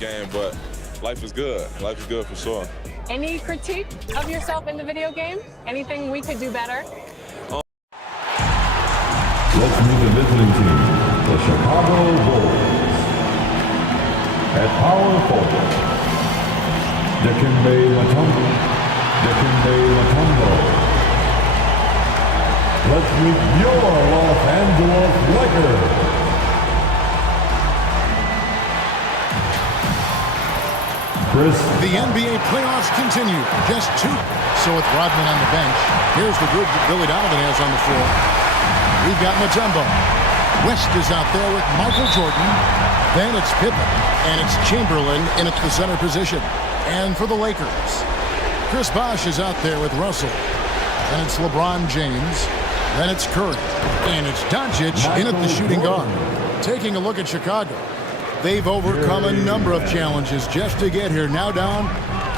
game, but life is good. Life is good for sure. Any critique of yourself in the video game? Anything we could do better? Let's meet the visiting team, the Chicago Bulls. At power forward, Dikembe Mutombo. Let's meet your Los Angeles Lakers. The NBA playoffs continue. Just two. So with Rodman on the bench, here's the group that Billy Donovan has on the floor. We've got Mutombo. West is out there with Michael Jordan. Then it's Pippen. And it's Chamberlain in at the center position. And for the Lakers, Chris Bosh is out there with Russell. Then it's LeBron James. Then it's Curry. And it's Doncic in at the shooting guard. Taking a look at Chicago. They've overcome a number of challenges just to get here. Now down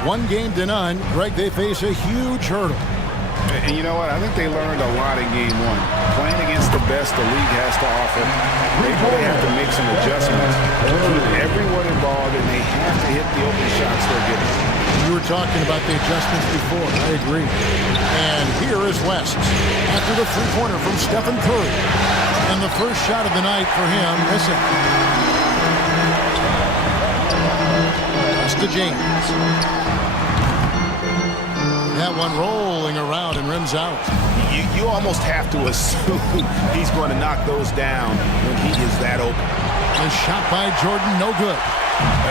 1-0. Greg, they face a huge hurdle. And you know what? I think they learned a lot in game one. Playing against the best the league has to offer, they really have to make some adjustments. Keep everyone involved, and they have to hit the open shots they're getting. You were talking about the adjustments before. I agree. And here is West after the three-pointer from Stephen Curry. And the first shot of the night for him, missing. To James. That one rolling around and rims out. You almost have to assume he's going to knock those down when he is that open. A shot by Jordan, no good.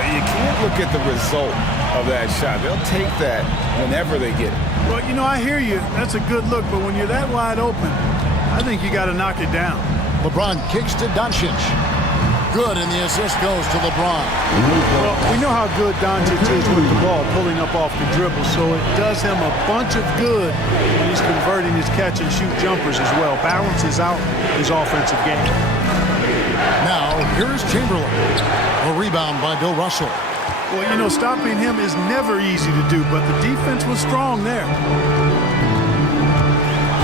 You can't look at the result of that shot. They'll take that whenever they get it. Well, you know, I hear you. That's a good look, but when you're that wide open, I think you got to knock it down. LeBron kicks to Doncic. Good, and the assist goes to LeBron. Well, we know how good Doncic is with the ball, pulling up off the dribble, so it does him a bunch of good when he's converting his catch-and-shoot jumpers as well. Balances out his offensive game. Now, here's Chamberlain. A rebound by Bill Russell. Well, you know, stopping him is never easy to do, but the defense was strong there.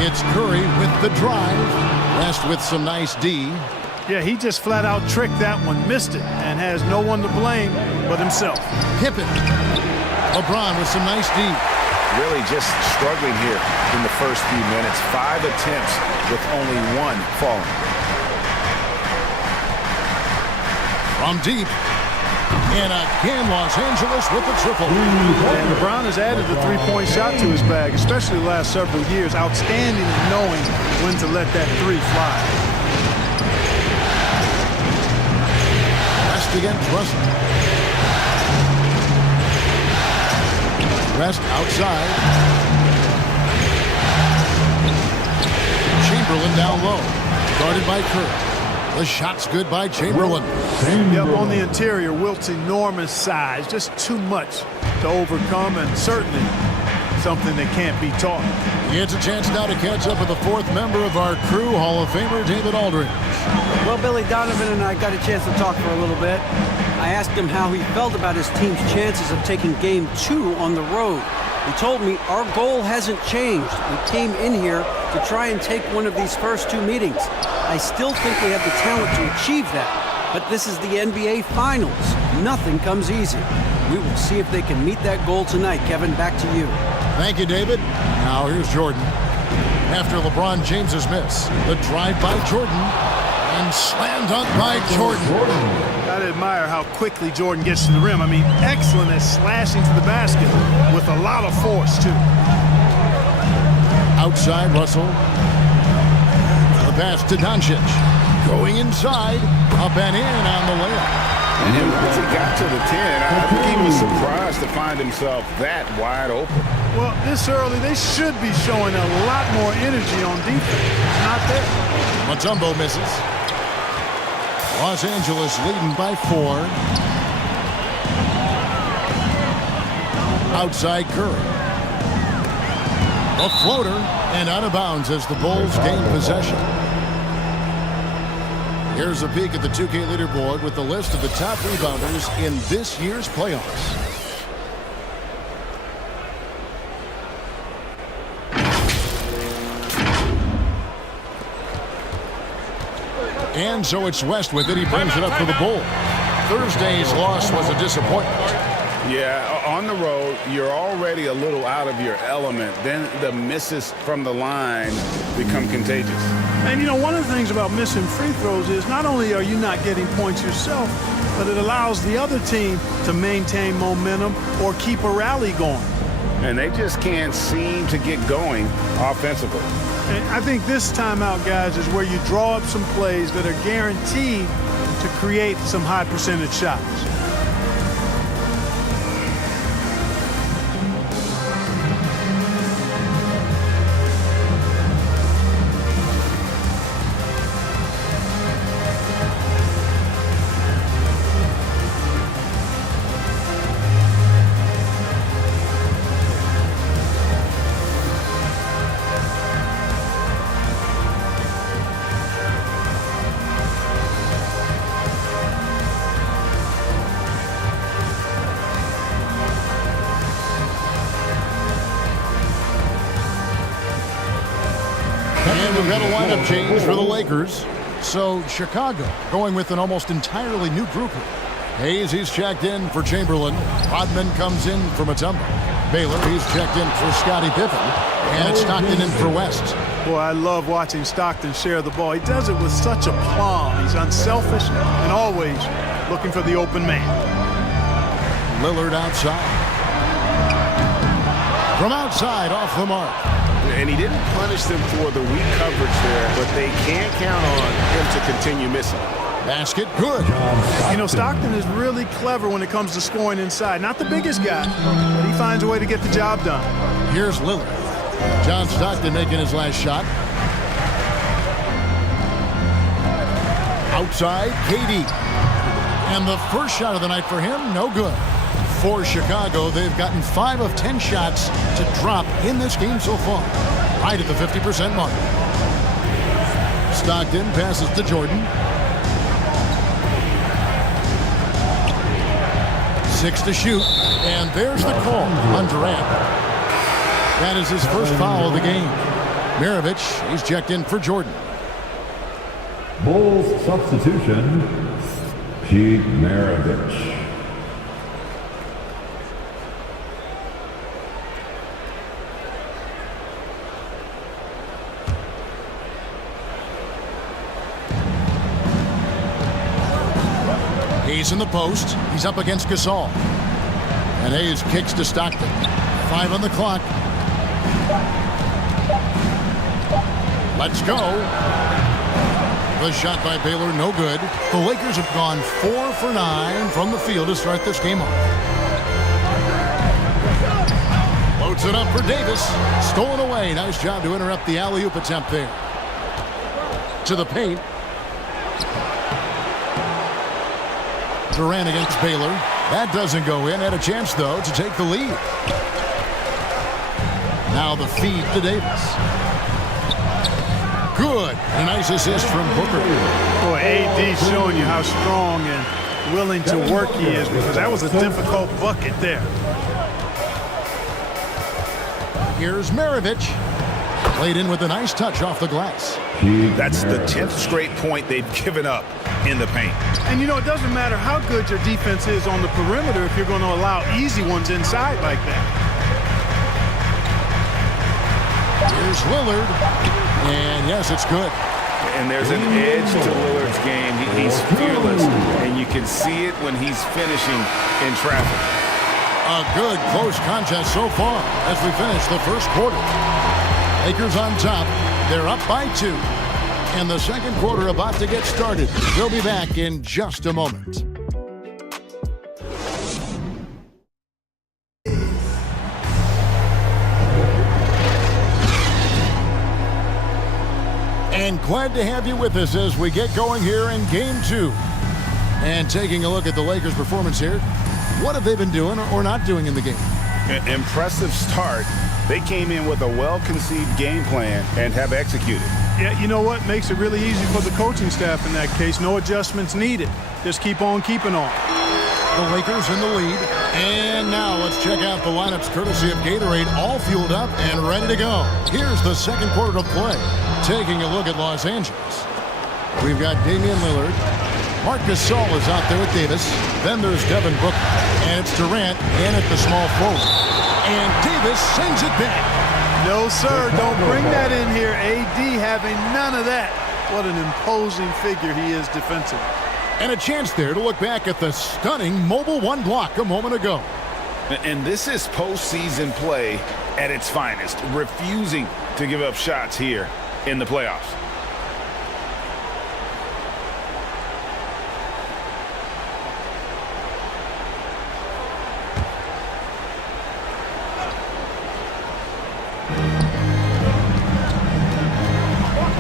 It's Curry with the drive. West with some nice D. Yeah, he just flat-out tricked that one, missed it, and has no one to blame but himself. Pippen. LeBron with some nice D. Really just struggling here in the first few minutes. 5 attempts with only one falling. From deep. And again, Los Angeles with the triple. And LeBron has added the three-point shot to his bag, especially the last several years. Outstanding at knowing when to let that three fly. Against Russell. Rest outside. Chamberlain down low. Guarded by Curry. The shot's good by Chamberlain. Yep, on the interior, Wilt's enormous size. Just too much to overcome, and certainly something that can't be taught. He gets a chance now to catch up with the fourth member of our crew, Hall of Famer David Aldridge. Well, Billy Donovan and I got a chance to talk for a little bit. I asked him how he felt about his team's chances of taking Game 2 on the road. He told me our goal hasn't changed. We came in here to try and take one of these first two meetings. I still think we have the talent to achieve that, but this is the NBA Finals. Nothing comes easy. We will see if they can meet that goal tonight. Kevin, back to you. Thank you, David. Now here's Jordan. After LeBron James's miss, the drive by Jordan, and slam dunk by Jordan. Gotta admire how quickly Jordan gets to the rim. I mean, excellent at slashing to the basket with a lot of force, too. Outside, Russell. The pass to Doncic. Going inside, up and in on the layup. And once he got to the 10, I think he was surprised to find himself that wide open. Well, this early, they should be showing a lot more energy on defense. It's not there. Mutombo misses. Los Angeles leading by 4. Outside Curry. A floater and out of bounds as the Bulls gain possession. Here's a peek at the 2K leaderboard with the list of the top rebounders in this year's playoffs. And so it's West with it. He brings it up for the Bulls. Thursday's loss was a disappointment. Yeah, on the road, you're already a little out of your element. Then the misses from the line become contagious. And, you know, one of the things about missing free throws is not only are you not getting points yourself, but it allows the other team to maintain momentum or keep a rally going. And they just can't seem to get going offensively. And I think this timeout, guys, is where you draw up some plays that are guaranteed to create some high percentage shots. And we've got a lineup change for the Lakers. So Chicago going with an almost entirely new group. Hayes, he's checked in for Chamberlain. Rodman comes in for Mutombo. Baylor, he's checked in for Scottie Pippen. And it's Stockton in for West. Boy, I love watching Stockton share the ball. He does it with such aplomb. He's unselfish and always looking for the open man. Lillard outside. From outside, off the mark. And he didn't punish them for the weak coverage there, but they can't count on him to continue missing. Basket, good. You know, Stockton is really clever when it comes to scoring inside. Not the biggest guy, but he finds a way to get the job done. Here's Lillard. John Stockton making his last shot. Outside, KD. And the first shot of the night for him, no good. For Chicago, they've gotten 5 of 10 shots to drop in this game so far. Right at the 50% mark. Stockton passes to Jordan. 6 to shoot. And there's the call on Durant. That is his first foul of the game. Maravich, he's checked in for Jordan. Bulls substitution, Pete Maravich. Hayes in the post. He's up against Gasol. And Hayes kicks to Stockton. 5 on the clock. Let's go. The shot by Baylor, no good. The Lakers have gone 4 for 9 from the field to start this game off. Loads it up for Davis. Stolen away. Nice job to interrupt the alley-oop attempt there. To the paint. Durant against Baylor. That doesn't go in. Had a chance, though, to take the lead. Now the feed to Davis. Good. A nice assist from Booker. Boy, AD's showing you how strong and willing to work he is, because that was a difficult bucket there. Here's Maravich. Played in with a nice touch off the glass. That's the 10th straight point they've given up in the paint. And, you know, it doesn't matter how good your defense is on the perimeter if you're going to allow easy ones inside like that. Here's Lillard. And, yes, it's good. And there's an edge to Lillard's game. He's fearless, and you can see it when he's finishing in traffic. A good close contest so far as we finish the first quarter. Lakers on top. They're up by 2. And the second quarter about to get started. We'll be back in just a moment. And glad to have you with us as we get going here in Game 2. And taking a look at the Lakers' performance here. What have they been doing or not doing in the game? Impressive start. They came in with a well-conceived game plan and have executed. Yeah, you know what? Makes it really easy for the coaching staff in that case. No adjustments needed. Just keep on keeping on. The Lakers in the lead. And now let's check out the lineups courtesy of Gatorade, all fueled up and ready to go. Here's the second quarter of play. Taking a look at Los Angeles. We've got Damian Lillard. Marcus Gasol is out there with Davis. Then there's Devin Booker. And it's Durant in at the small forward. And Davis sends it back. No, sir. Don't bring that in here. AD having none of that. What an imposing figure he is defensively. And a chance there to look back at the stunning mobile one block a moment ago. And this is postseason play at its finest, refusing to give up shots here in the playoffs.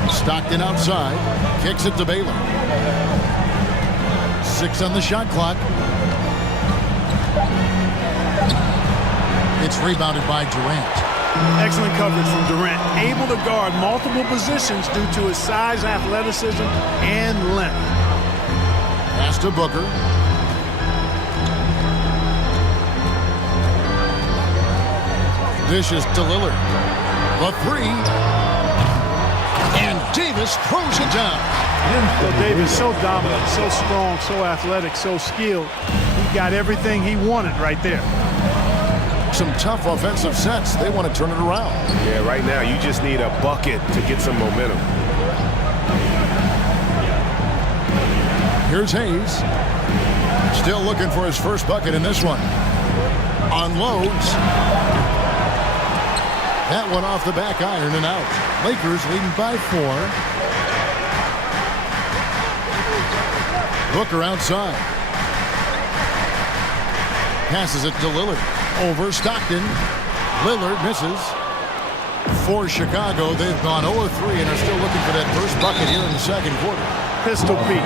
Stockton outside, kicks it to Baylor. 6 on the shot clock. It's rebounded by Durant. Excellent coverage from Durant. Able to guard multiple positions due to his size, athleticism, and length. Pass to Booker. Dishes to Lillard. The 3. And Davis throws it down. So Davis so dominant, so strong, so athletic, so skilled. He got everything he wanted right there. Some tough offensive sets. They want to turn it around. Yeah, right now you just need a bucket to get some momentum. Here's Hayes. Still looking for his first bucket in this one. Unloads. That one off the back iron and out. Lakers leading by 4. Booker outside. Passes it to Lillard. Over Stockton. Lillard misses. For Chicago, they've gone 0-3 and are still looking for that first bucket here in the second quarter. Pistol Pete,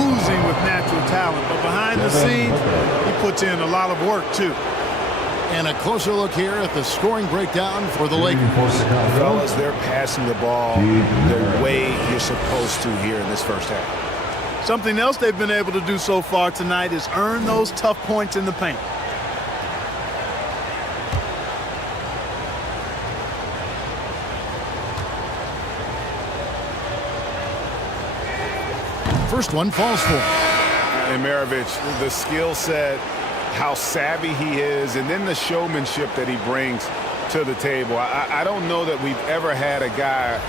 oozing with natural talent, but behind the scenes, he puts in a lot of work too. And a closer look here at the scoring breakdown for the Lakers. Fellas, they're passing the ball the way you're supposed to here in this first half. Something else they've been able to do so far tonight is earn those tough points in the paint. First one falls for. And Maravich, the skill set, how savvy he is, and then the showmanship that he brings to the table. I don't know that we've ever had a guy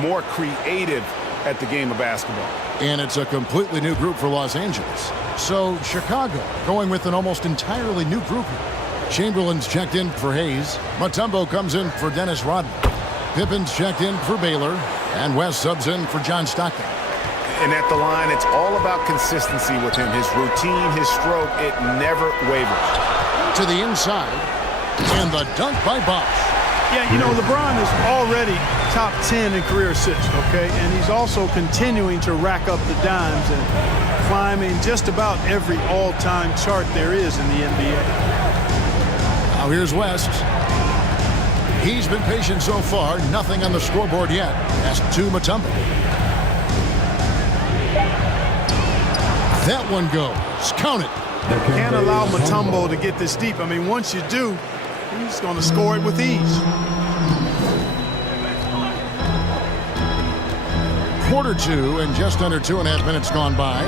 more creative at the game of basketball. And it's a completely new group for Los Angeles. So Chicago going with an almost entirely new group here. Chamberlain's checked in for Hayes. Mutombo comes in for Dennis Rodman. Pippen's checked in for Baylor. And West subs in for John Stockton. And at the line, it's all about consistency with him. His routine, his stroke, it never wavers. To the inside. And the dunk by Bosch. Yeah, you know, LeBron is already top 10 in career assists, okay? And he's also continuing to rack up the dimes and climbing just about every all-time chart there is in the NBA. Now here's West. He's been patient so far. Nothing on the scoreboard yet. Pass to Mutombo. That one goes. Count it. Can't allow Mutombo to get this deep. I mean, once you do, he's going to score it with ease. Quarter 2 and just under 2.5 minutes gone by.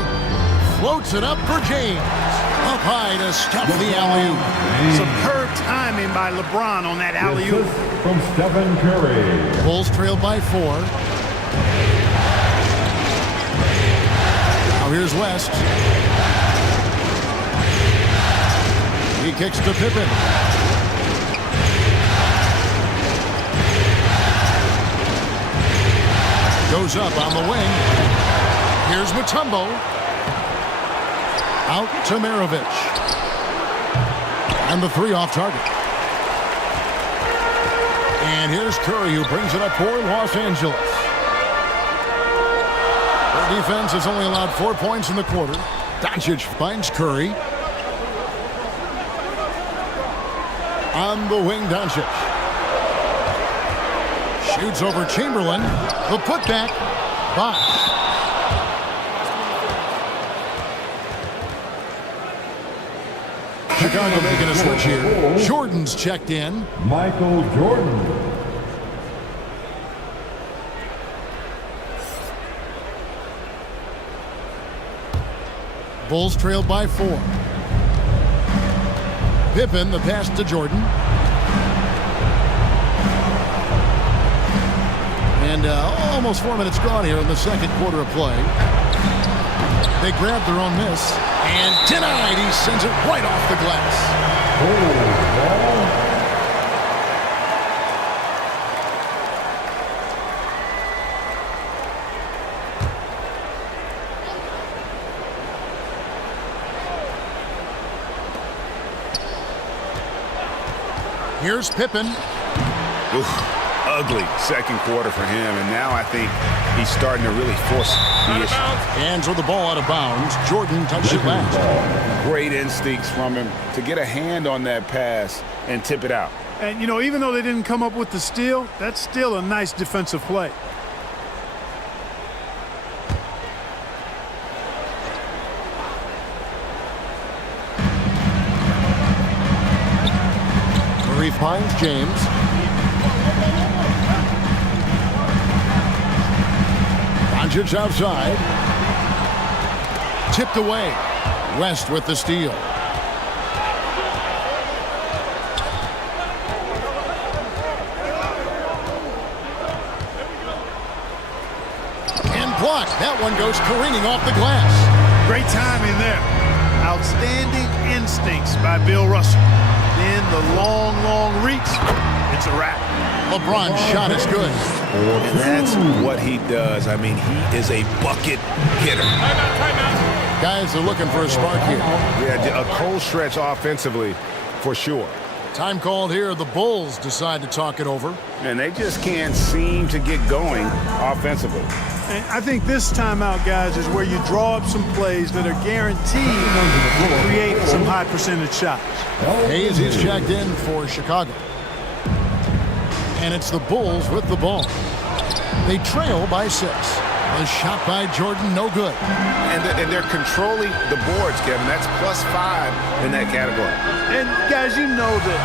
Floats it up for James. Up high to stuff the alley-oop. Superb timing by LeBron on that alley-oop. From Stephen Curry. Bulls trail by 4. Now here's West. He kicks to Pippen. Goes up on the wing. Here's Mutombo. Out to Maravich. And the 3 off target. And here's Curry, who brings it up for Los Angeles. Their defense has only allowed 4 points in the quarter. Doncic finds Curry. On the wing, Doncic. Shoots over Chamberlain. The putback. Bosch. Chicago making a switch here. Jordan's checked in. Michael Jordan. Bulls trailed by 4. Pippen, the pass to Jordan. And almost 4 minutes gone here in the second quarter of play. They grabbed their own miss. And denied. He sends it right off the glass. Here's Pippen. Oof. Ugly second quarter for him, and now I think he's starting to really force the issue. Hands with the ball out of bounds. Jordan touched it last. Great instincts from him to get a hand on that pass and tip it out. And, you know, even though they didn't come up with the steal, that's still a nice defensive play. Murray finds James. Doncic outside. Tipped away. West with the steal. And blocked. That one goes careening off the glass. Great timing there. Outstanding instincts by Bill Russell. Then the long reach. It's a wrap. LeBron's shot is good. And that's what he does. I mean, he is a bucket hitter. Guys are looking for a spark here. Yeah, a cold stretch offensively for sure. Time called here. The Bulls decide to talk it over. And they just can't seem to get going offensively. And I think this timeout, guys, is where you draw up some plays that are guaranteed to create some high percentage shots. Hayes is checked in for Chicago. And it's the Bulls with the ball. They trail by 6. A shot by Jordan, no good. And they're controlling the boards, Kevin. That's +5 in that category. And, guys, you know that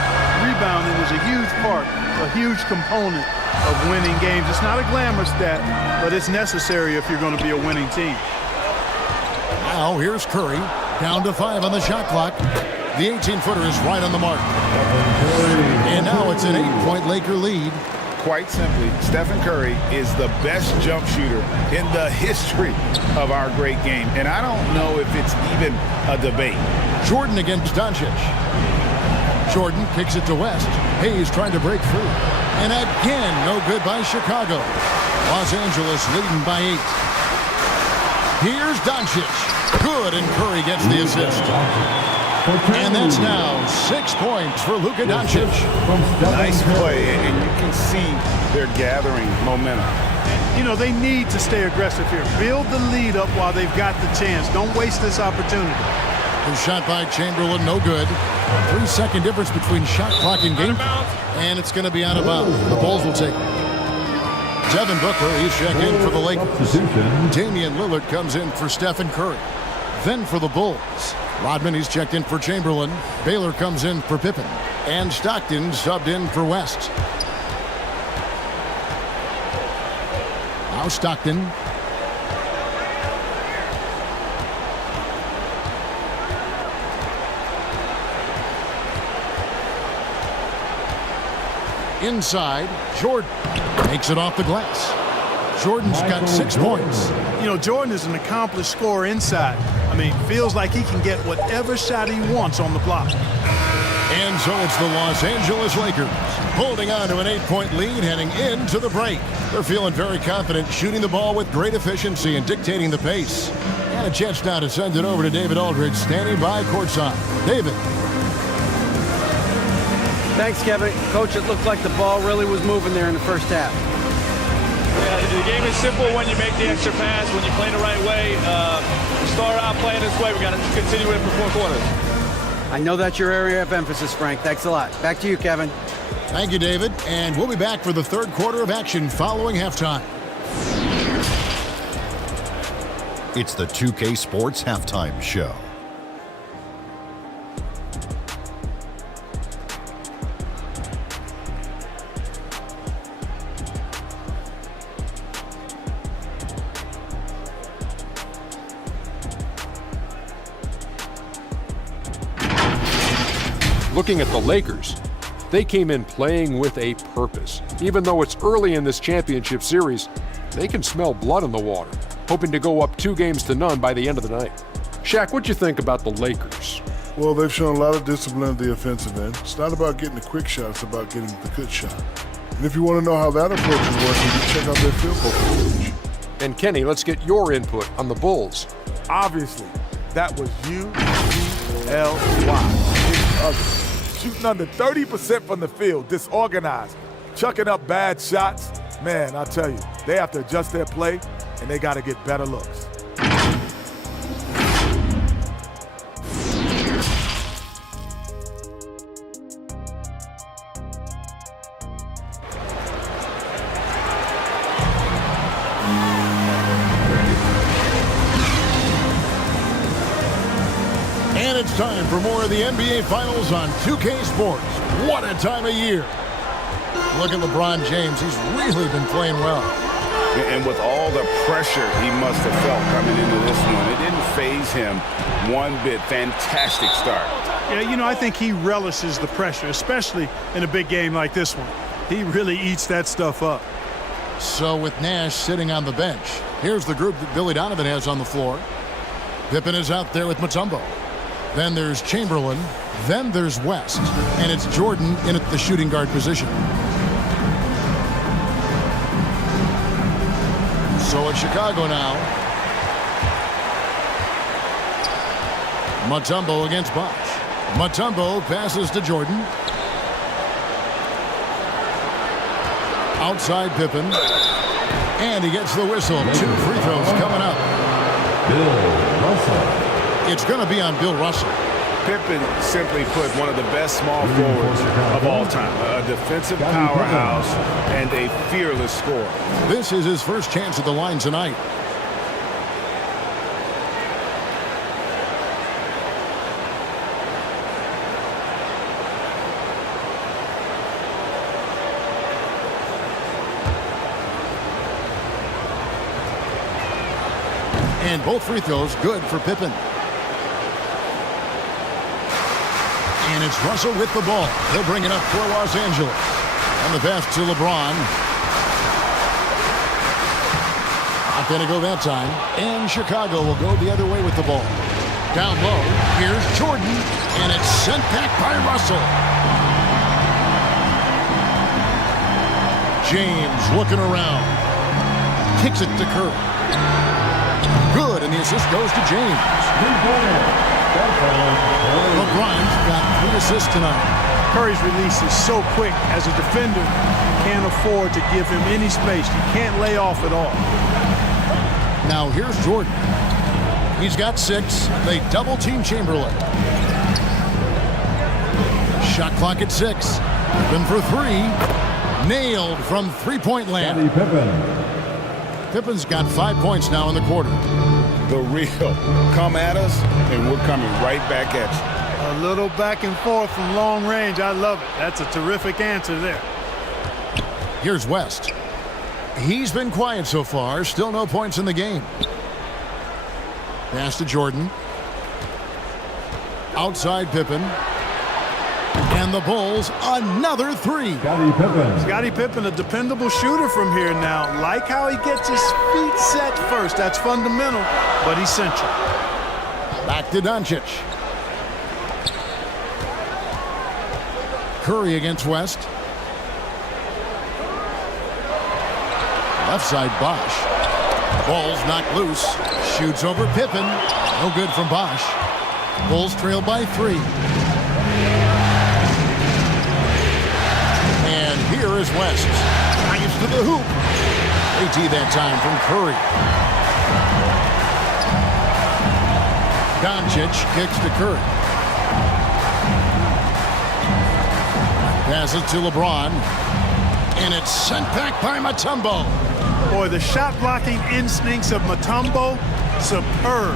rebounding is a huge part, a huge component of winning games. It's not a glamour stat, but it's necessary if you're going to be a winning team. Now here's Curry. Down to 5 on the shot clock. The 18-footer is right on the mark. And now it's an 8-point Laker lead. Quite simply, Stephen Curry is the best jump shooter in the history of our great game. And I don't know if it's even a debate. Jordan against Doncic. Jordan kicks it to West. Hayes trying to break free. And again, no good by Chicago. Los Angeles leading by 8. Here's Doncic. Good, and Curry gets the assist. And that's now 6 points for Luka Doncic. Nice play, and you can see they're gathering momentum. You know, they need to stay aggressive here. Build the lead up while they've got the chance. Don't waste this opportunity. The shot by Chamberlain, no good. 3-second difference between shot clock and game. And it's going to be out of bounds. The Bulls will take it. Devin Booker, he's checked in for the Lakers. Damian Lillard comes in for Stephen Curry. Then for the Bulls, Rodman, he's checked in for Chamberlain. Baylor comes in for Pippen. And Stockton subbed in for West. Now Stockton. Inside, Jordan makes it off the glass. Jordan's got 6 points. You know, Jordan is an accomplished scorer inside. I mean, feels like he can get whatever shot he wants on the block. And so it's the Los Angeles Lakers holding on to an 8-point lead heading into the break. They're feeling very confident, shooting the ball with great efficiency and dictating the pace. And a chance now to send it over to David Aldridge, standing by courtside. David. Thanks, Kevin. Coach, it looked like the ball really was moving there in the first half. Yeah, the game is simple when you make the extra pass, when you play the right way. We start out playing this way. We got to continue it for 4 quarters. I know that's your area of emphasis, Frank. Thanks a lot. Back to you, Kevin. Thank you, David. And we'll be back for the third quarter of action following halftime. It's the 2K Sports Halftime Show. Looking at the Lakers, they came in playing with a purpose. Even though it's early in this championship series, they can smell blood in the water, hoping to go up 2-0 by the end of the night. Shaq, what'd you think about the Lakers? Well, they've shown a lot of discipline at the offensive end. It's not about getting the quick shot, it's about getting the good shot. And if you want to know how that approach is working, you check out their field goal percentage. And Kenny, let's get your input on the Bulls. Obviously, that was U-G-L-Y. It's ugly. Shooting under 30% from the field, disorganized, chucking up bad shots. Man, I tell you, they have to adjust their play, and they got to get better looks. And it's time for more of the NBA Finals on 2K Sports. What a time of year. Look at LeBron James. He's really been playing well. And with all the pressure he must have felt coming into this one, it didn't faze him one bit. Fantastic start. Yeah, you know, I think he relishes the pressure, especially in a big game like this one. He really eats that stuff up. So with Nash sitting on the bench, here's the group that Billy Donovan has on the floor. Pippen is out there with Mutombo. Then there's Chamberlain. Then there's West. And it's Jordan in at the shooting guard position. So it's Chicago now. Mutombo against Bosh. Mutombo passes to Jordan. Outside Pippen. And he gets the whistle. 2 free throws coming up. Bill Russell. It's going to be on Bill Russell. Pippen, simply put, one of the best small forwards of all time. A defensive powerhouse and a fearless scorer. This is his first chance at the line tonight. And both free throws good for Pippen. And it's Russell with the ball. He'll bring it up for Los Angeles. And the pass to LeBron. Not going to go that time. And Chicago will go the other way with the ball. Down low. Here's Jordan. And it's sent back by Russell. James looking around. Kicks it to Curry. Good, and the assist goes to James. LeBron's got 3 assists tonight. Curry's release is so quick. As a defender, you can't afford to give him any space. You can't lay off at all. Now here's Jordan. He's got 6. They double-team Chamberlain. Shot clock at 6. Pippen for 3. Nailed from three-point land. Pippen's got 5 points now in the quarter. The real. Come at us, and we're coming right back at you. A little back and forth from long range. I love it. That's a terrific answer there. Here's West. He's been quiet so far. Still no points in the game. Pass to Jordan. Outside Pippen. And the Bulls, another 3. Scottie Pippen, a dependable shooter from here now. Like how he gets his feet set first. That's fundamental, but essential. Back to Doncic. Curry against West. Left side, Bosh. Ball's knocked loose. Shoots over Pippen. No good from Bosh. Bulls trail by 3. And here is West. Drives to the hoop. AT that time from Curry. Doncic kicks to Curry. Passes to LeBron. And it's sent back by Mutombo. Boy, the shot blocking instincts of Mutombo, superb.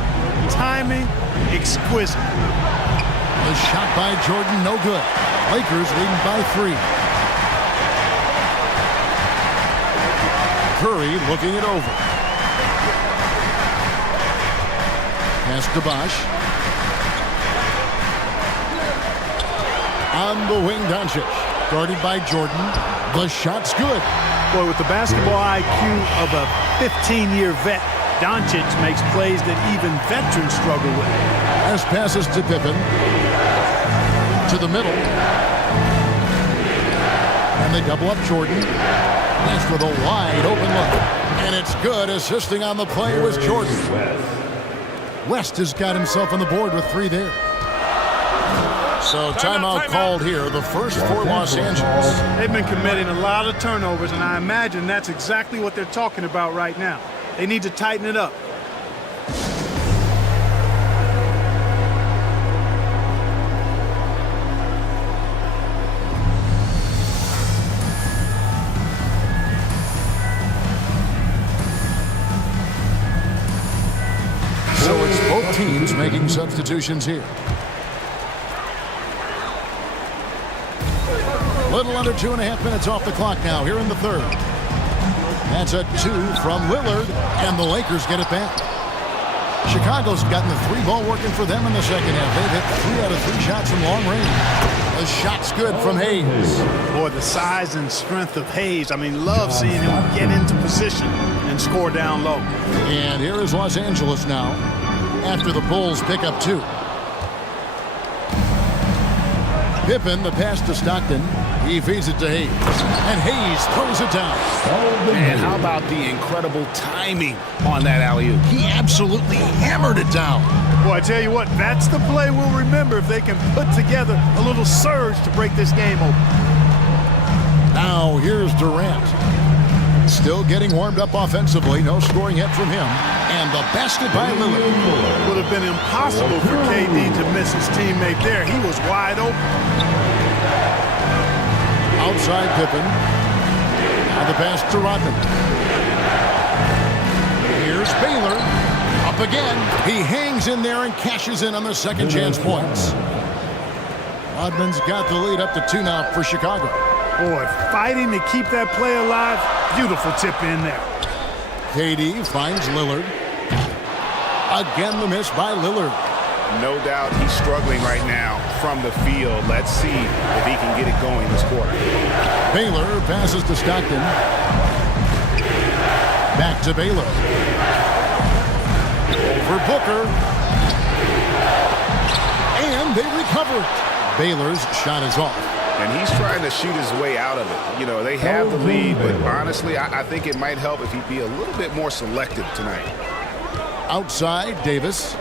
Timing, exquisite. The shot by Jordan, no good. Lakers leading by 3. Curry looking it over. Pass to Bosh. On the wing, Doncic. Guarded by Jordan. The shot's good. Boy, with the basketball IQ of a 15-year vet, Doncic makes plays that even veterans struggle with. As passes to Pippen. To the middle. And they double up Jordan. That's with a wide open look. And it's good. Assisting on the play was Jordan. West has got himself on the board with 3 there. So timeout called here, the first for Los Angeles. They've been committing a lot of turnovers, and I imagine that's exactly what they're talking about right now. They need to tighten it up. So it's both teams making substitutions here. Little under 2.5 minutes off the clock now here in the third. That's a 2 from Lillard, and the Lakers get it back. Chicago's gotten the 3-ball working for them in the second half. They've hit 3 out of 3 shots from long range. The shot's good from Hayes. Boy, the size and strength of Hayes. I mean, love seeing him get into position and score down low. And here is Los Angeles now after the Bulls pick up 2. Pippen, the pass to Stockton. He feeds it to Hayes. And Hayes throws it down. And how about the incredible timing on that alley-oop? He absolutely hammered it down. Boy, I tell you what, that's the play we'll remember if they can put together a little surge to break this game open. Now here's Durant. Still getting warmed up offensively. No scoring yet from him. And the basket by Lillard. Would have been impossible for KD to miss his teammate there. He was wide open. Outside Pippen. Now the pass to Rodman. Here's Baylor. Up again. He hangs in there and cashes in on the second chance points. Rodman's got the lead up to 2 now for Chicago. Boy, fighting to keep that play alive. Beautiful tip in there. KD finds Lillard. Again, the miss by Lillard. No doubt he's struggling right now from the field. Let's see if he can get it going this quarter. Baylor passes to Stockton. Back to Baylor. Over Booker. And they recover it. Baylor's shot is off. And he's trying to shoot his way out of it. You know, they have the lead, but honestly, I think it might help if he'd be a little bit more selective tonight. Outside, Davis.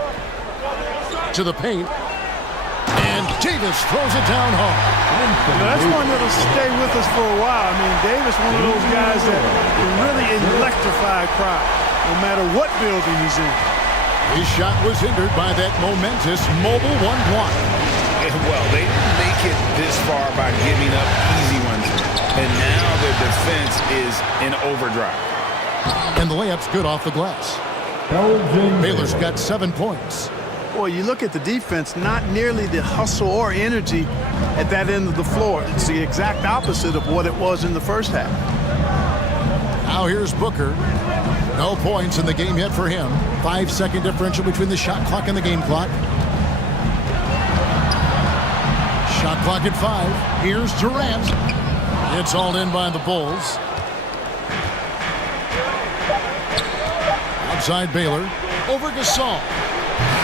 To the paint. And Davis throws it down hard. That's one that'll stay with us for a while. I mean, Davis, one of those guys that can really electrify a crowd, no matter what building he's in. His shot was hindered by that momentous mobile 1 block. Well, they didn't make it this far by giving up easy ones, and now their defense is in overdrive. And the layup's good off the glass. Baylor's got 7 points. Boy, you look at the defense, not nearly the hustle or energy at that end of the floor. It's the exact opposite of what it was in the first half. Now here's Booker. No points in the game yet for him. 5-second differential between the shot clock and the game clock. Shot clock at 5. Here's Durant. It's hauled in by the Bulls. Outside Baylor. Over Gasol.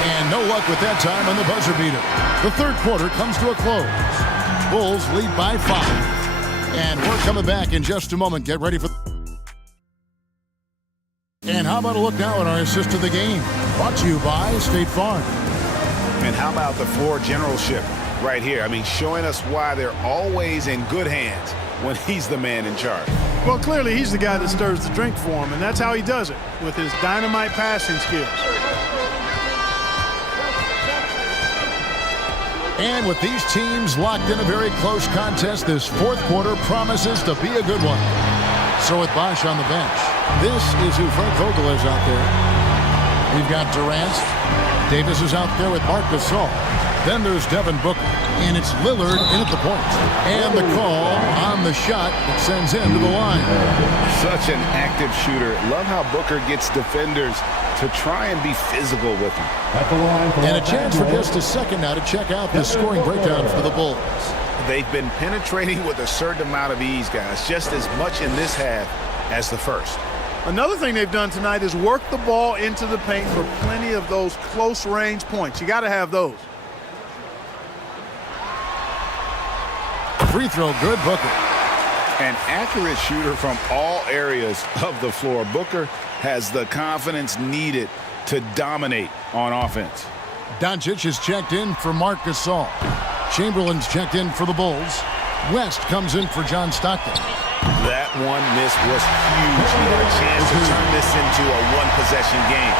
And no luck with that time on the buzzer beater. The third quarter comes to a close. Bulls lead by 5. And we're coming back in just a moment. Get ready for... And how about a look now at our assist of the game? Brought to you by State Farm. And how about the floor generalship right here? I mean, showing us why they're always in good hands when he's the man in charge. Well, clearly he's the guy that stirs the drink for him, and that's how he does it, with his dynamite passing skills. And with these teams locked in a very close contest, this fourth quarter promises to be a good one. So with Bosch on the bench, this is who Frank Vogel is out there. We've got Durant. Davis is out there with Marc Gasol. Then there's Devin Booker. And it's Lillard in at the point. And the call on the shot that sends him to the line. Such an active shooter. Love how Booker gets defenders to try and be physical with him. And a chance for just a second now to check out the scoring breakdown for the Bulls. They've been penetrating with a certain amount of ease, guys, just as much in this half as the first. Another thing they've done tonight is work the ball into the paint for plenty of those close-range points. You got to have those. Free throw, good, Booker. An accurate shooter from all areas of the floor. Booker has the confidence needed to dominate on offense. Doncic is checked in for Marc Gasol. Chamberlain's checked in for the Bulls. West comes in for John Stockton. That one miss was huge. He had a chance to turn this into a one-possession game.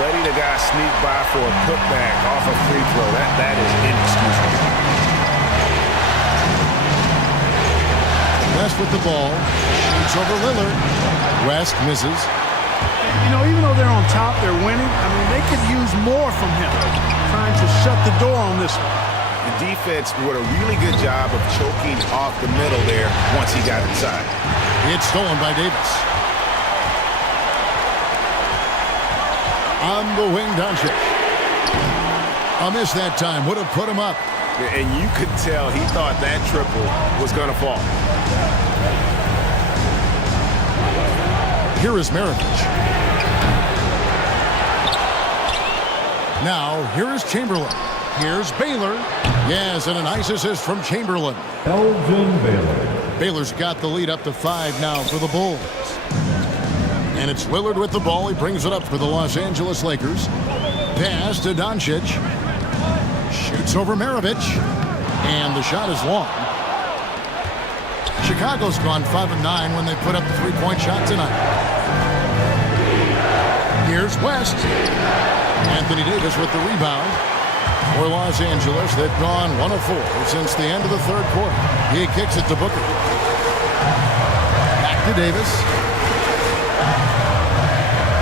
Letting the guy sneak by for a putback off a free throw, that is inexcusable. West with the ball. Shoots over Lillard. West misses. You know, even though they're on top, they're winning. I mean, they could use more from him. Trying to shut the door on this one. The defense did a really good job of choking off the middle there once he got inside. It's stolen by Davis. On the wing, Doncic. A miss that time. Would have put him up. And you could tell he thought that triple was going to fall. Here is Maravich. Now, here is Chamberlain. Here's Baylor. Yes, and a nice assist from Chamberlain. Elgin Baylor. Baylor's got the lead up to 5 now for the Bulls. And it's Lillard with the ball. He brings it up for the Los Angeles Lakers. Pass to Doncic. Shoots over Maravich. And the shot is long. Chicago's gone 5 of 9 when they put up a three-point shot tonight. Here's West. Anthony Davis with the rebound. For Los Angeles, they've gone 1 of 4 since the end of the third quarter. He kicks it to Booker. Back to Davis.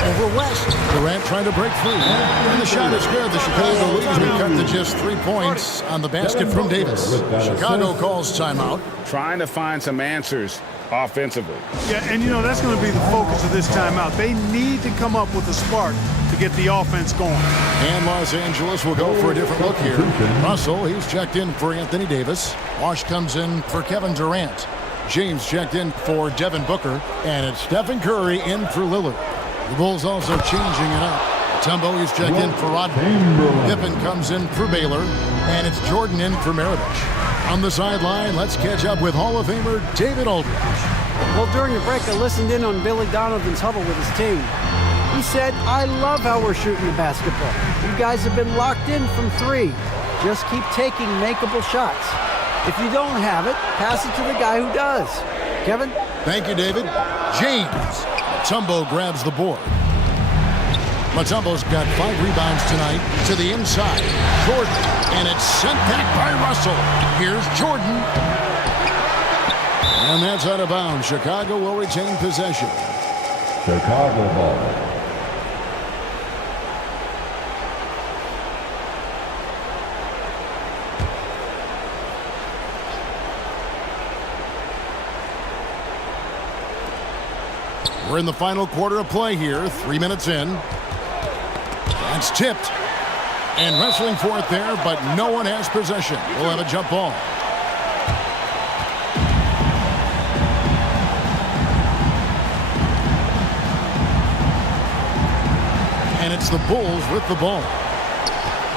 Over West. Durant trying to break free. And the shot is good. The Chicago leads been cut to just 3 points on the basket from Davis. Chicago calls timeout. Trying to find some answers offensively. Yeah, and you know, that's going to be the focus of this timeout. They need to come up with a spark to get the offense going. And Los Angeles will go for a different look here. Russell, he's checked in for Anthony Davis. Wash comes in for Kevin Durant. James checked in for Devin Booker. And it's Stephen Curry in for Lillard. The Bulls also changing it up. Tumbo, he's checked in for Rodman. Pippen comes in for Baylor. And it's Jordan in for Maravich. On the sideline, let's catch up with Hall of Famer David Aldridge. Well, during the break, I listened in on Billy Donovan's huddle with his team. He said, I love how we're shooting the basketball. You guys have been locked in from 3. Just keep taking makeable shots. If you don't have it, pass it to the guy who does. Kevin? Thank you, David. James. Mutombo grabs the board. Mutombo's got 5 rebounds tonight to the inside. Jordan, and it's sent back by Russell. Here's Jordan. And that's out of bounds. Chicago will retain possession. Chicago ball. We're in the final quarter of play here. 3 minutes in. That's tipped. And wrestling for it there, but no one has possession. We'll have a jump ball. And it's the Bulls with the ball.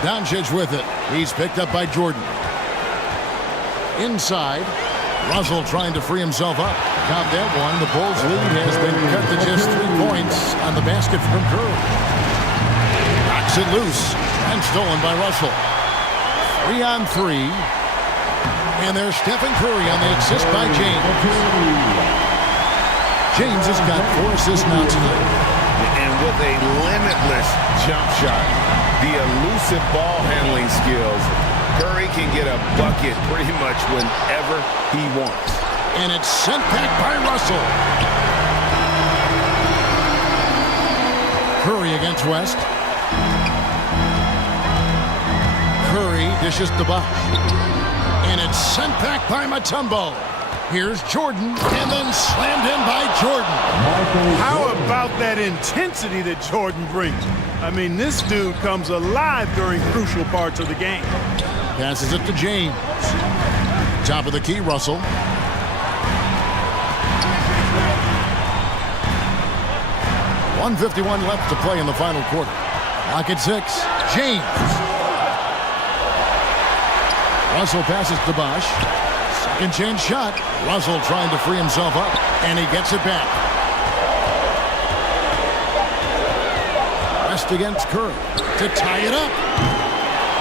Doncic with it. He's picked up by Jordan. Inside. Russell trying to free himself up. Count that one. The Bulls' lead has been cut to just 3 points on the basket from Curry. Knocks it loose and stolen by Russell. 3 on 3. And there's Stephen Curry on the assist by James. James has got 4 assists now tonight. And with a limitless jump shot, the elusive ball handling skills, Curry can get a bucket pretty much whenever he wants. And it's sent back by Russell. Curry against West. Curry dishes to Bosh. And it's sent back by Mutombo. Here's Jordan, and then slammed in by Jordan. How about that intensity that Jordan brings? I mean, this dude comes alive during crucial parts of the game. Passes it to James. top of the key, Russell. .151 left to play in the final quarter. Clock at 6. James. Russell passes to Bosch. Second chance shot. Russell trying to free himself up, and he gets it back. West against Curry to tie it up.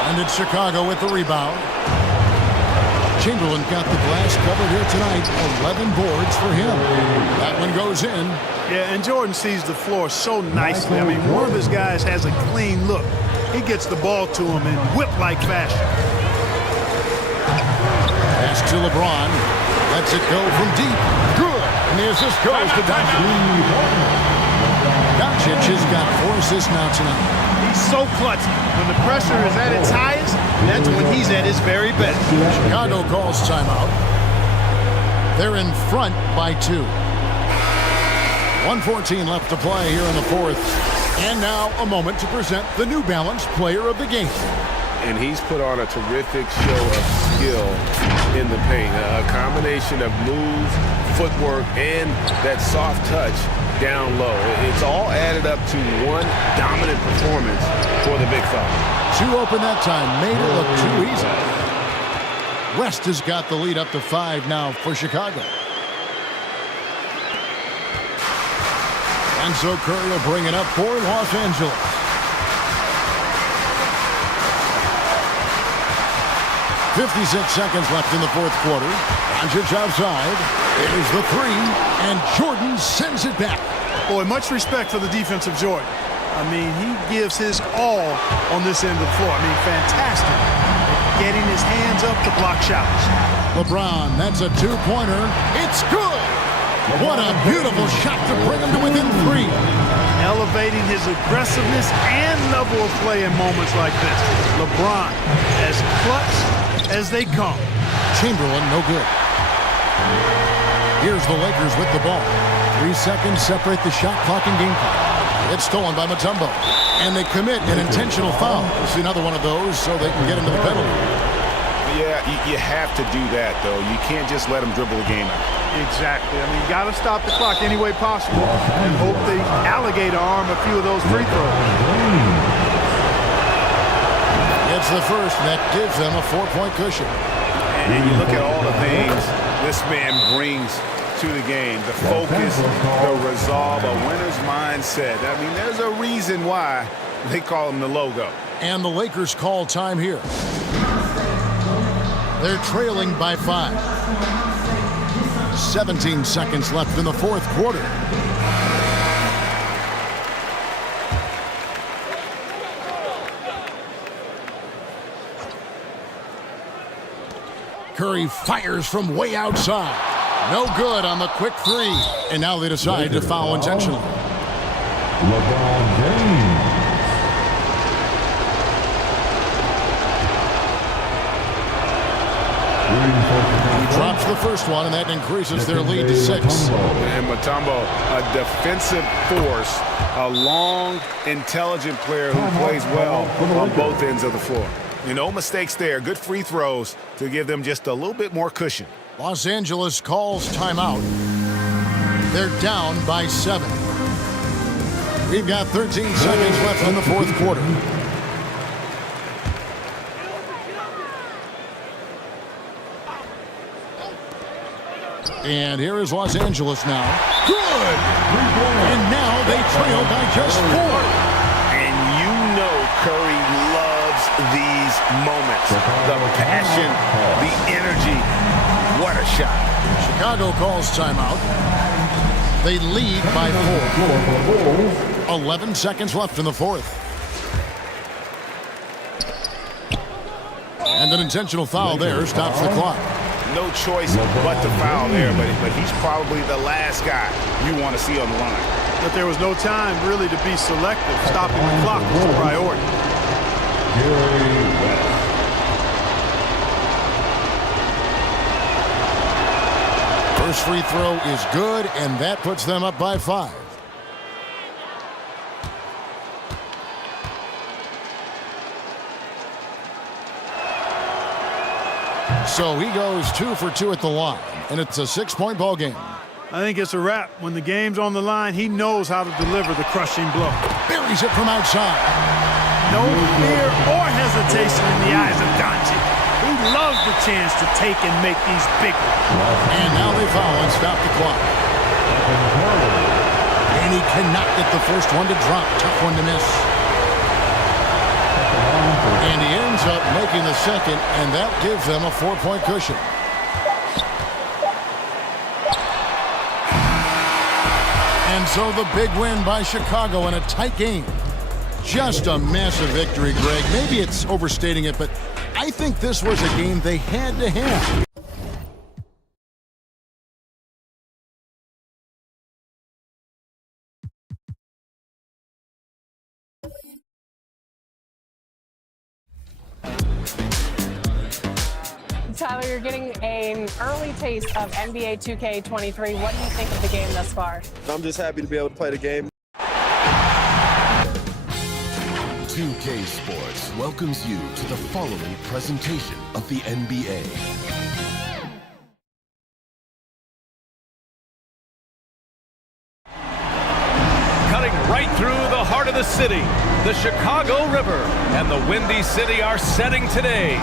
And it's Chicago with the rebound. Chamberlain got the glass covered here tonight. 11 boards for him. That one goes in. Yeah, and Jordan sees the floor so nicely. I mean, one of his guys has a clean look. He gets the ball to him in whip-like fashion. Pass to Lebron. Lets it go from deep. Good. And the assist goes to Doncic. Doncic has got 4 assists now tonight. He's so clutch. When the pressure is at its highest, that's when he's at his very best. Chicago calls timeout. They're in front by 2. 1:14 left to play here in the fourth. And now a moment to present the New Balance Player of the Game. And he's put on a terrific show of skill in the paint. A combination of moves, footwork, and that soft touch down low. It's all added up to one dominant performance for the big fella. 2 open that time. Made it look too easy. West has got the lead up to 5 now for Chicago. And so Curry will bring it up for Los Angeles. .56 seconds left in the fourth quarter. Doncic outside. It is the 3, and Jordan sends it back. Boy, much respect for the defensive Jordan. I mean, he gives his all on this end of the floor. I mean, fantastic. Getting his hands up to block shots. LeBron, that's a 2-pointer. It's good. What a beautiful shot to bring him to within 3. Elevating his aggressiveness and level of play in moments like this. LeBron, as clutch as they come. Chamberlain, no good. Here's the Lakers with the ball. 3 seconds separate the shot clock and game clock. It's stolen by Mutombo. And they commit an intentional foul. We'll see another one of those so they can get into the penalty. Yeah, you have to do that, though. You can't just let them dribble the game out. Exactly. I mean, you got to stop the clock any way possible and hope the alligator arm a few of those free throws. It's the first, and that gives them a 4-point cushion. And you look at all the things this man brings to the game. The focus, the resolve, a winner's mindset. I mean, there's a reason why they call him the logo. And the Lakers call time here. They're trailing by 5. 17 seconds left in the fourth quarter. Curry fires from way outside. No good on the quick 3. And now they decide to foul intentionally. LeBron James. He drops the first one, and that increases their lead to 6. And Mutombo, a defensive force, a long, intelligent player who plays well on both ends of the floor. No mistakes there. Good free throws to give them just a little bit more cushion. Los Angeles calls timeout. They're down by 7. We've got 13 seconds left in the fourth quarter. And here is Los Angeles now. Good! And now they trail by just 4. And you know Curry loves these moments. The passion, the energy. What a shot. Chicago calls timeout. They lead by 4. 11 seconds left in the fourth. And an intentional foul there stops the clock. No choice but to foul there, but he's probably the last guy you want to see on the line. But there was no time really to be selective. Stopping the clock was the priority. First free throw is good, and that puts them up by 5. So he goes 2 for 2 at the line, and it's a 6-point ball game. I think it's a wrap. When the game's on the line, he knows how to deliver the crushing blow. Buries it from outside. No fear or hesitation in the eyes of Doncic. He loves the chance to take and make these big ones. And now they foul and stop the clock. And he cannot get the first one to drop. Tough one to miss. And he ends up making the second, and that gives them a 4-point cushion. And so the big win by Chicago in a tight game. Just a massive victory, Greg. Maybe it's overstating it, but I think this was a game they had to have. Tyler, you're getting an early taste of NBA 2K23. What do you think of the game thus far? I'm just happy to be able to play the game. 2K Sports welcomes you to the following presentation of the NBA. Cutting right through the heart of the city, the Chicago River and the Windy City are setting today.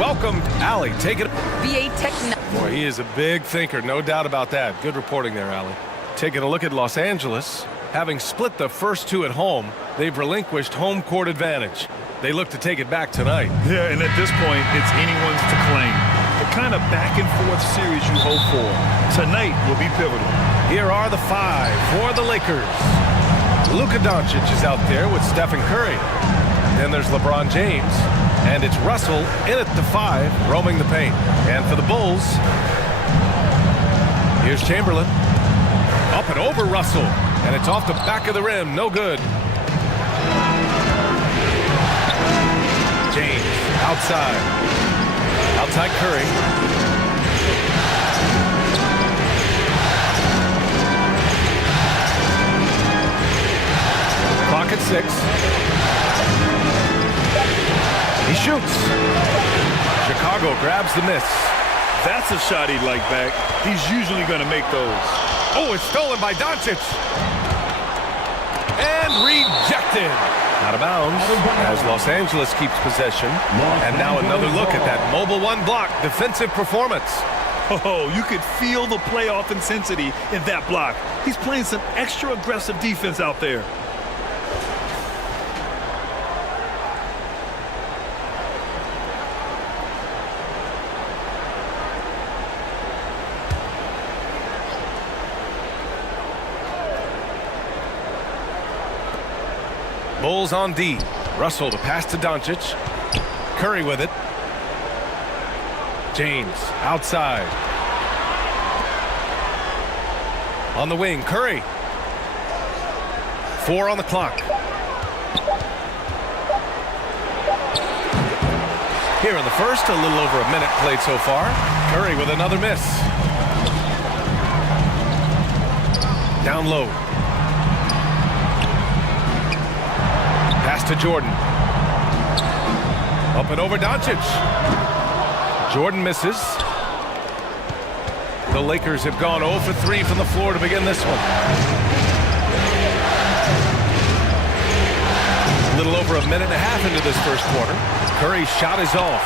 Welcome, Allie. Take it. VA Tech. Boy, he is a big thinker, no doubt about that. Good reporting there, Allie. Taking a look at Los Angeles. Having split the first two at home, they've relinquished home court advantage. They look to take it back tonight. Yeah, and at this point, it's anyone's to claim. The kind of back-and-forth series you hope for. Tonight will be pivotal. Here are the 5 for the Lakers. Luka Doncic is out there with Stephen Curry. Then there's LeBron James. And it's Russell in at the 5, roaming the paint. And for the Bulls, here's Chamberlain. Up and over Russell. And it's off the back of the rim. No good. James outside. Outside Curry. Clock at 6. He shoots. Chicago grabs the miss. That's a shot he'd like back. He's usually going to make those. Oh, it's stolen by Doncic. And rejected. Out of bounds as Los Angeles keeps possession. And now another look at that mobile 1 block defensive performance. Oh, you could feel the playoff intensity in that block. He's playing some extra aggressive defense out there. Bulls on D. Russell to pass to Doncic. Curry with it. James outside. On the wing, Curry. 4 on the clock. Here in the first, a little over a minute played so far. Curry with another miss. Down low. Pass to Jordan. Up and over Doncic. Jordan misses. The Lakers have gone 0 for 3 from the floor to begin this one. A little over a minute and a half into this first quarter. Curry's shot is off.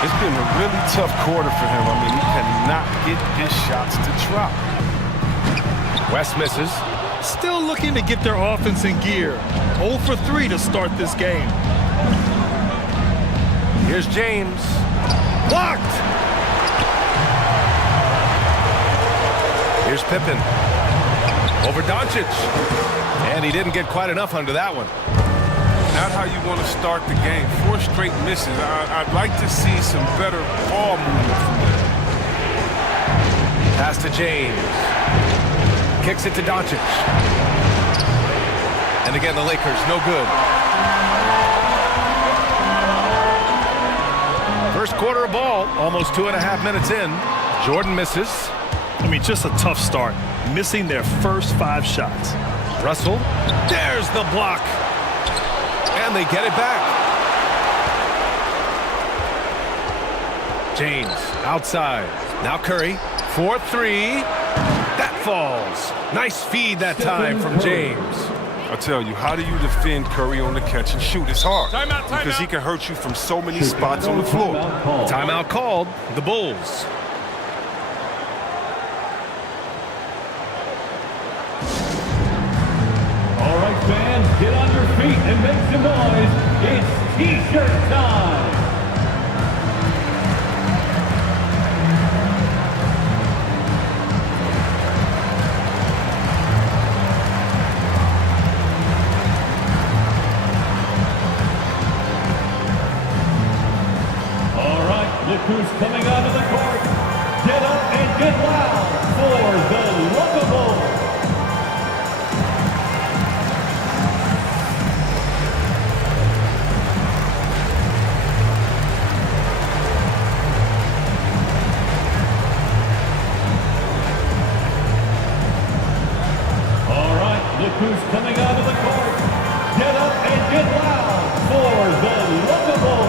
It's been a really tough quarter for him. I mean, he cannot get his shots to drop. West misses. Still looking to get their offense in gear. 0 for 3 to start this game. Here's James. Blocked! Here's Pippen. Over Doncic. And he didn't get quite enough under that one. Not how you want to start the game. 4 straight misses. I'd like to see some better ball movement from them. Pass to James. Kicks it to Doncic. And again, the Lakers, no good. First quarter of ball, almost 2.5 minutes in. Jordan misses. I mean, just a tough start. Missing their first 5 shots. Russell, there's the block. And they get it back. James outside. Now Curry. 4-3. That falls. Nice feed that time from James. I tell you, how do you defend Curry on the catch and shoot? It's hard. Timeout. Because he can hurt you from so many spots on the floor. Timeout called. The Bulls. All right, fans, get on your feet and make some noise. It's T-shirt time. All right, look who's coming onto the court. Get up and get loud for the Lovable. Look who's coming out of the court. Get up and get loud for the Lovable.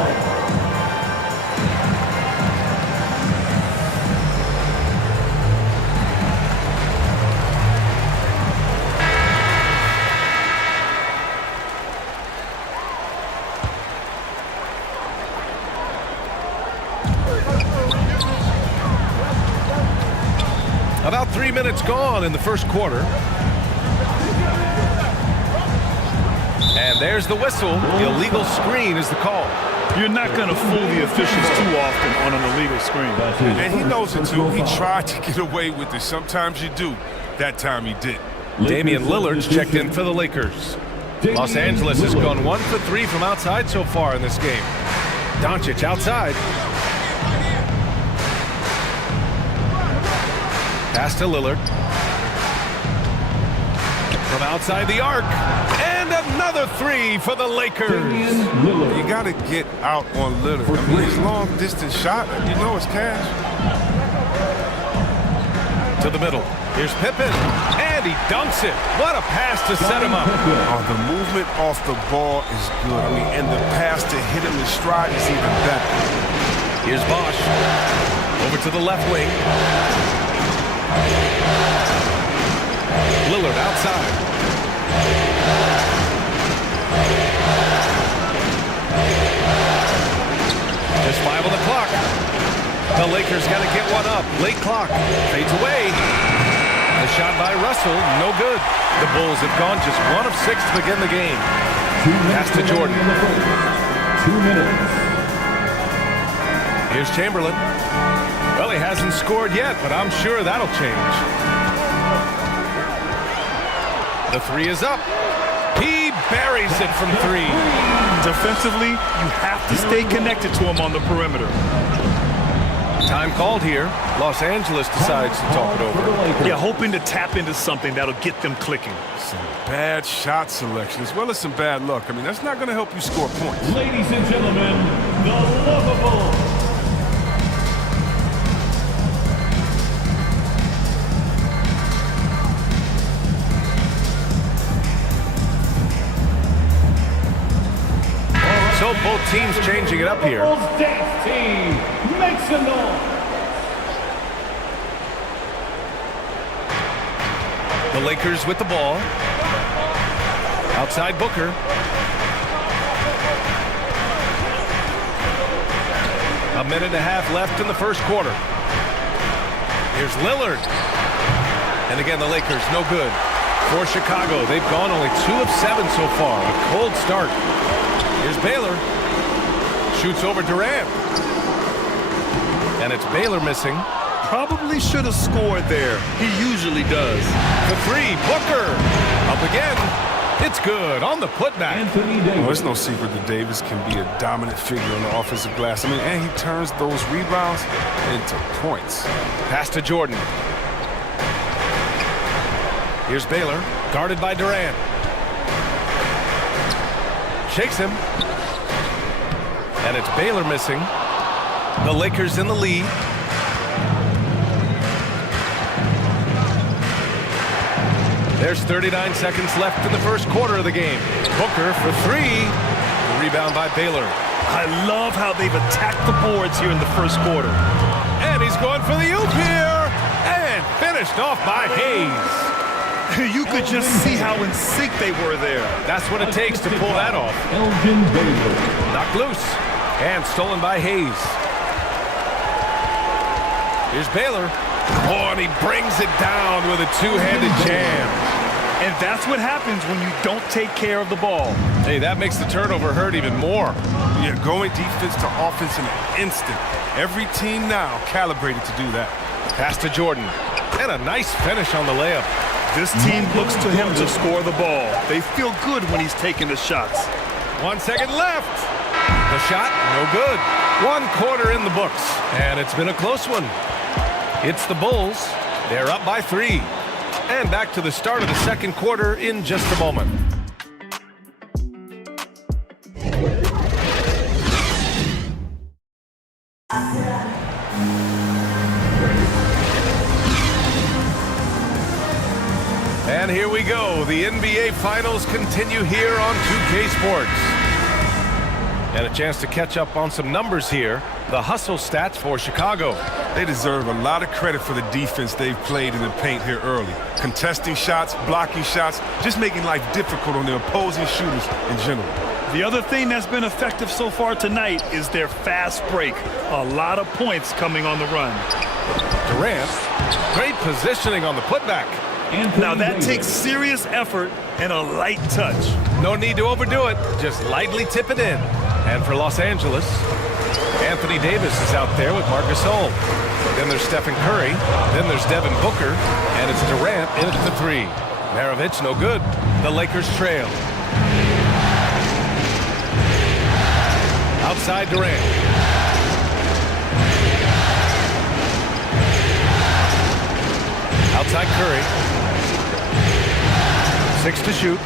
About 3 minutes gone in the first quarter. And there's the whistle. The illegal screen is the call. You're not going to fool the officials too often on an illegal screen. And he knows it too. He tried to get away with it. Sometimes you do. That time he did. Damian Lillard's checked in for the Lakers. Los Angeles has gone 1 for 3 from outside so far in this game. Doncic outside. Pass to Lillard. From outside the arc. And another 3 for the Lakers. You got to get out on Lillard. I mean, his long distance shot, you know it's cash. To the middle. Here's Pippen. And he dunks it. What a pass to set him up. Oh, the movement off the ball is good. I mean, and the pass to hit him in stride is even better. Here's Bosch. Over to the left wing. Lillard outside. Just 5 on the clock. The Lakers got to get one up. Late clock. Fades away. The shot by Russell, no good. The Bulls have gone just 1 of 6 to begin the game. Pass to Jordan. 2 minutes. Here's Chamberlain. Well, he hasn't scored yet, but I'm sure that'll change. The 3 is up. He buries it from 3. Defensively, you have to stay connected to him on the perimeter. Time called here. Los Angeles decides to talk it over. Yeah, hoping to tap into something that'll get them clicking. Some bad shot selection as well as some bad luck. I mean, that's not going to help you score points. Ladies and gentlemen, the Lovable. So both teams changing it up here. Dance team, make some noise. The Lakers with the ball. Outside Booker. A minute and a half left in the first quarter. Here's Lillard. And again, the Lakers, no good. For Chicago, they've gone only 2 of 7 so far. A cold start. Here's Baylor. Shoots over Durant. And it's Baylor missing. Probably should have scored there. He usually does. The 3, Booker. Up again. It's good on the putback. Well, it's no secret that Davis can be a dominant figure on the offensive glass. I mean, and he turns those rebounds into points. Pass to Jordan. Here's Baylor, guarded by Durant. Shakes him. And it's Baylor missing. The Lakers in the lead. There's 39 seconds left in the first quarter of the game. Booker for 3. The rebound by Baylor. I love how they've attacked the boards here in the first quarter. And he's going for the oop here. And finished off by Hayes. You could just see how in sync they were there. That's what it takes to pull that off. Knocked loose. And stolen by Hayes. Here's Baylor. Oh, and he brings it down with a two-handed jam. And that's what happens when you don't take care of the ball. Hey, that makes the turnover hurt even more. Yeah, going defense to offense in an instant. Every team now calibrated to do that. Pass to Jordan. And a nice finish on the layup. This team looks to him to score the ball. They feel good when he's taking the shots. 1 second left. The shot, no good. 1 quarter in the books. And it's been a close one. It's the Bulls. They're up by 3. And back to the start of the second quarter in just a moment. And here we go. The NBA Finals continue here on 2K Sports. And a chance to catch up on some numbers here. The hustle stats for Chicago. They deserve a lot of credit for the defense they've played in the paint here early. Contesting shots, blocking shots, just making life difficult on the opposing shooters in general. The other thing that's been effective so far tonight is their fast break. A lot of points coming on the run. Durant, great positioning on the putback. Now that takes serious effort and a light touch. No need to overdo it. Just lightly tip it in. And for Los Angeles, Anthony Davis is out there with Marc Gasol. Then there's Stephen Curry. Then there's Devin Booker. And it's Durant in at the 3. Maravich, no good. The Lakers trail. Outside Durant. Outside Curry. 6 to shoot.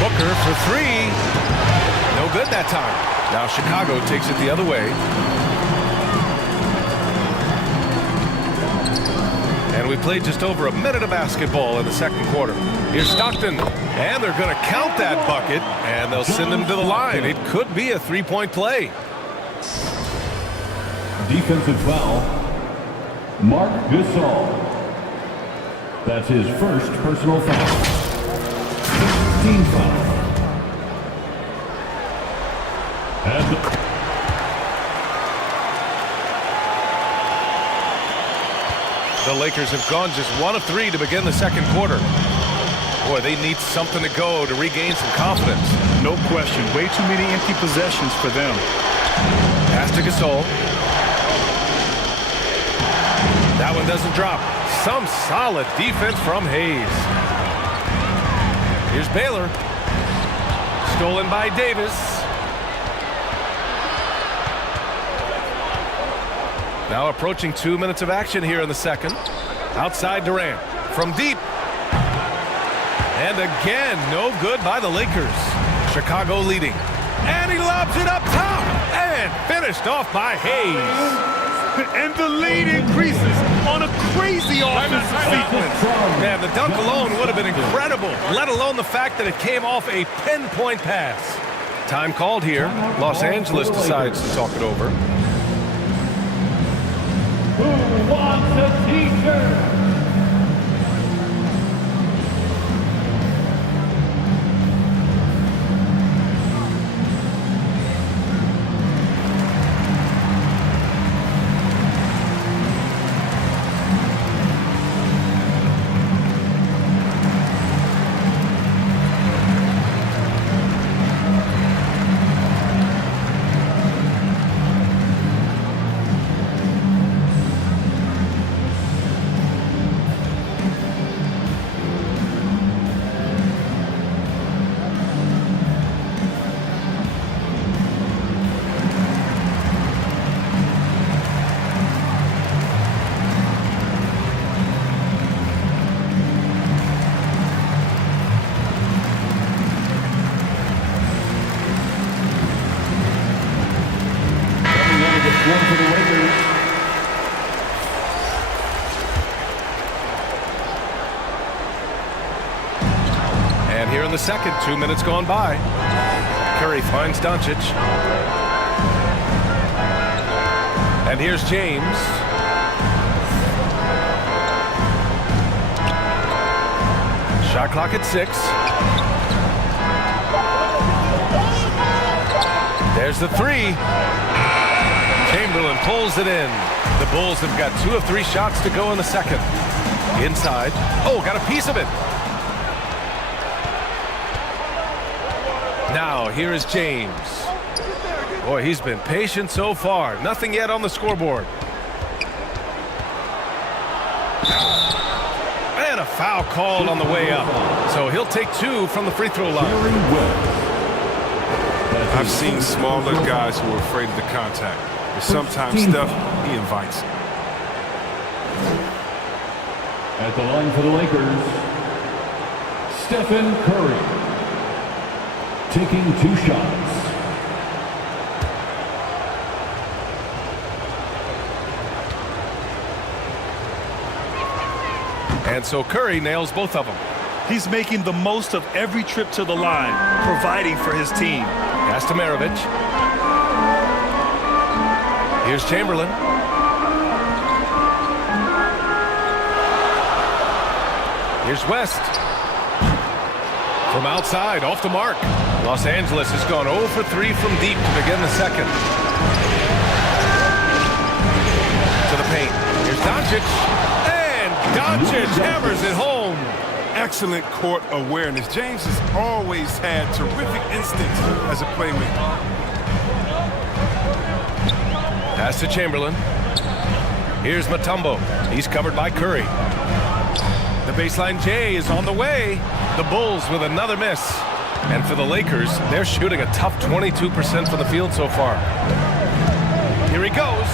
Booker for 3. No good that time. Now Chicago takes it the other way. And we played just over a minute of basketball in the second quarter. Here's Stockton. And they're going to count that bucket. And they'll send him to the line. It could be a three-point play. Defensive foul, Marc Gasol. That's his first personal foul. 16 foul. And the Lakers have gone just 1 of 3 to begin the second quarter. Boy, they need something to go to regain some confidence. No question. Way too many empty possessions for them. Pass to Gasol. That one doesn't drop. Some solid defense from Hayes. Here's Baylor. Stolen by Davis. Now approaching 2 minutes of action here in the second. Outside Durant. From deep. And again, no good by the Lakers. Chicago leading. And he lobs it up top. And finished off by Hayes. And the lead increases on a crazy offensive sequence. Man, the dunk alone would have been incredible, let alone the fact that it came off a pinpoint pass. Time called here. Los Angeles decides to talk it over. who wants a t-shirt? And here in the second, 2 minutes gone by. Curry finds Doncic. And here's James. Shot clock at 6. There's the 3. Chamberlain pulls it in. The Bulls have got 2 of 3 shots to go in the second. Inside. Oh, got a piece of it. Now, here is James. Boy, he's been patient so far. Nothing yet on the scoreboard. And a foul called on the way up. So he'll take 2 from the free throw line. I've seen smaller guys who are afraid of the contact. But sometimes stuff he invites. At the line for the Lakers, Stephen Curry. Taking 2 shots. And so Curry nails both of them. He's making the most of every trip to the line, providing for his team. Pass to Maravich. Here's Chamberlain. Here's West. From outside, off the mark. Los Angeles has gone 0 for 3 from deep to begin the second. To the paint. Here's Doncic. And Doncic hammers it home. Excellent court awareness. James has always had terrific instincts as a playmaker. Pass to Chamberlain. Here's Mutombo. He's covered by Curry. The baseline J is on the way. The Bulls with another miss. And for the Lakers, they're shooting a tough 22% from the field so far. Here he goes.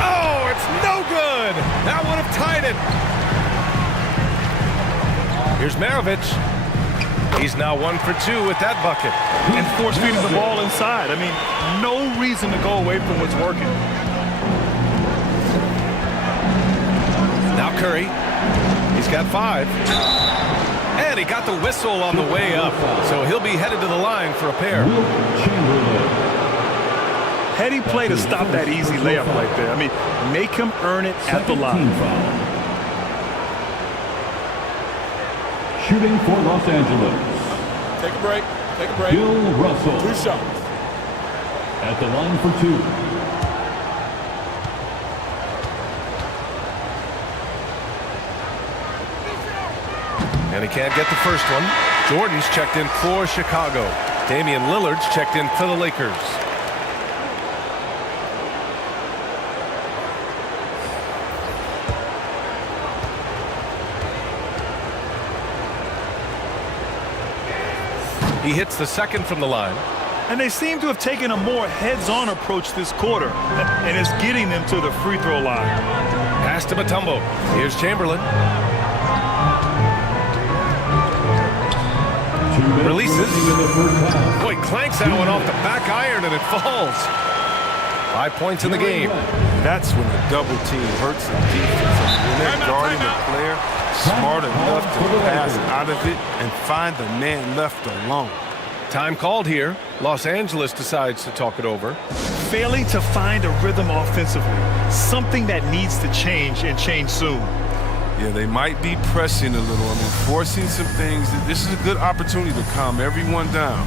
Oh, it's no good. That would have tied it. Here's Maravich. He's now 1 for 2 with that bucket. And force feeding the ball inside. I mean, no reason to go away from what's working. Now Curry. He's got 5. And he got the whistle on the way up. So he'll be headed to the line for a pair. Heady play to stop that easy layup right there. I mean, make him earn it at the line. Shooting for Los Angeles. Take a break. Take a break. Bill Russell. 2 shots. At the line for 2. And he can't get the first one. Jordan's checked in for Chicago. Damian Lillard's checked in for the Lakers. He hits the second from the line. And they seem to have taken a more heads-on approach this quarter, and it's getting them to the free throw line. Pass to Mutombo. Here's Chamberlain. Releases. Boy, clanks that one off the back iron and it falls. 5 points in the game. That's when a double team hurts the defense. When they're guarding the player, smart enough to pass out of it and find the man left alone. Time called here. Los Angeles decides to talk it over. Failing to find a rhythm offensively. Something that needs to change and change soon. Yeah, they might be pressing a little. I mean, forcing some things. This is a good opportunity to calm everyone down.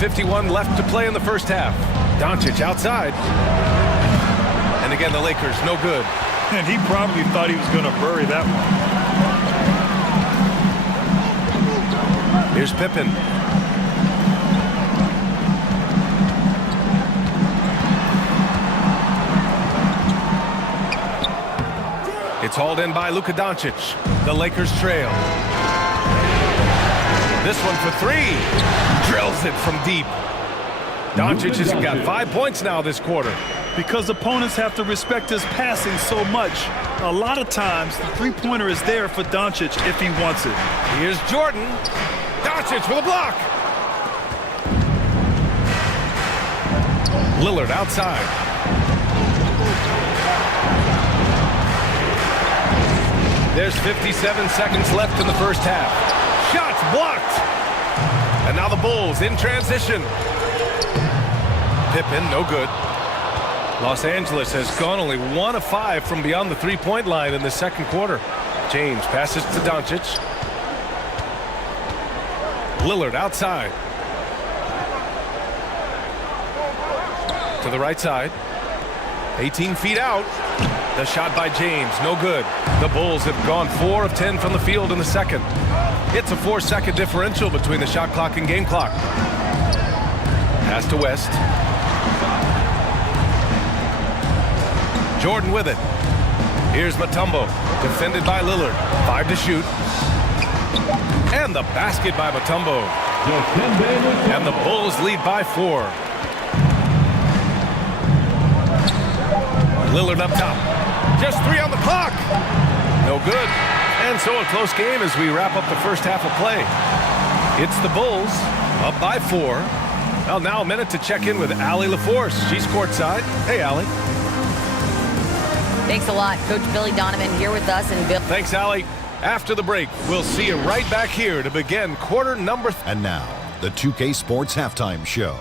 .51 left to play in the first half. Doncic outside. And again, the Lakers, no good. And he probably thought he was going to bury that one. Here's Pippen. It's hauled in by Luka Doncic. The Lakers trail. This one for three. Drills it from deep. Doncic has got 5 points now this quarter. Because opponents have to respect his passing so much, a lot of times the three-pointer is there for Doncic if he wants it. Here's Jordan. Doncic with a block. Lillard outside. There's 57 seconds left in the first half. Shots blocked. And now the Bulls in transition. Pippen, no good. Los Angeles has gone only 1 of 5 from beyond the three-point line in the second quarter. James passes to Doncic. Lillard outside. To the right side. 18 feet out. The shot by James, no good. The Bulls have gone 4 of 10 from the field in the second. It's a 4-second differential between the shot clock and game clock. Pass to West. Jordan with it. Here's Mutombo, defended by Lillard. 5 to shoot. And the basket by Mutombo. And the Bulls lead by 4. Lillard up top. Just 3 on the clock. No good. And so a close game as we wrap up the first half of play. It's the Bulls up by 4. Well, now a minute to check in with Allie LaForce. She's courtside. Hey, Allie. Thanks a lot. Coach Billy Donovan here with us. And Bill. Thanks, Allie. After the break, we'll see you right back here to begin quarter number. And now, the 2K Sports Halftime Show.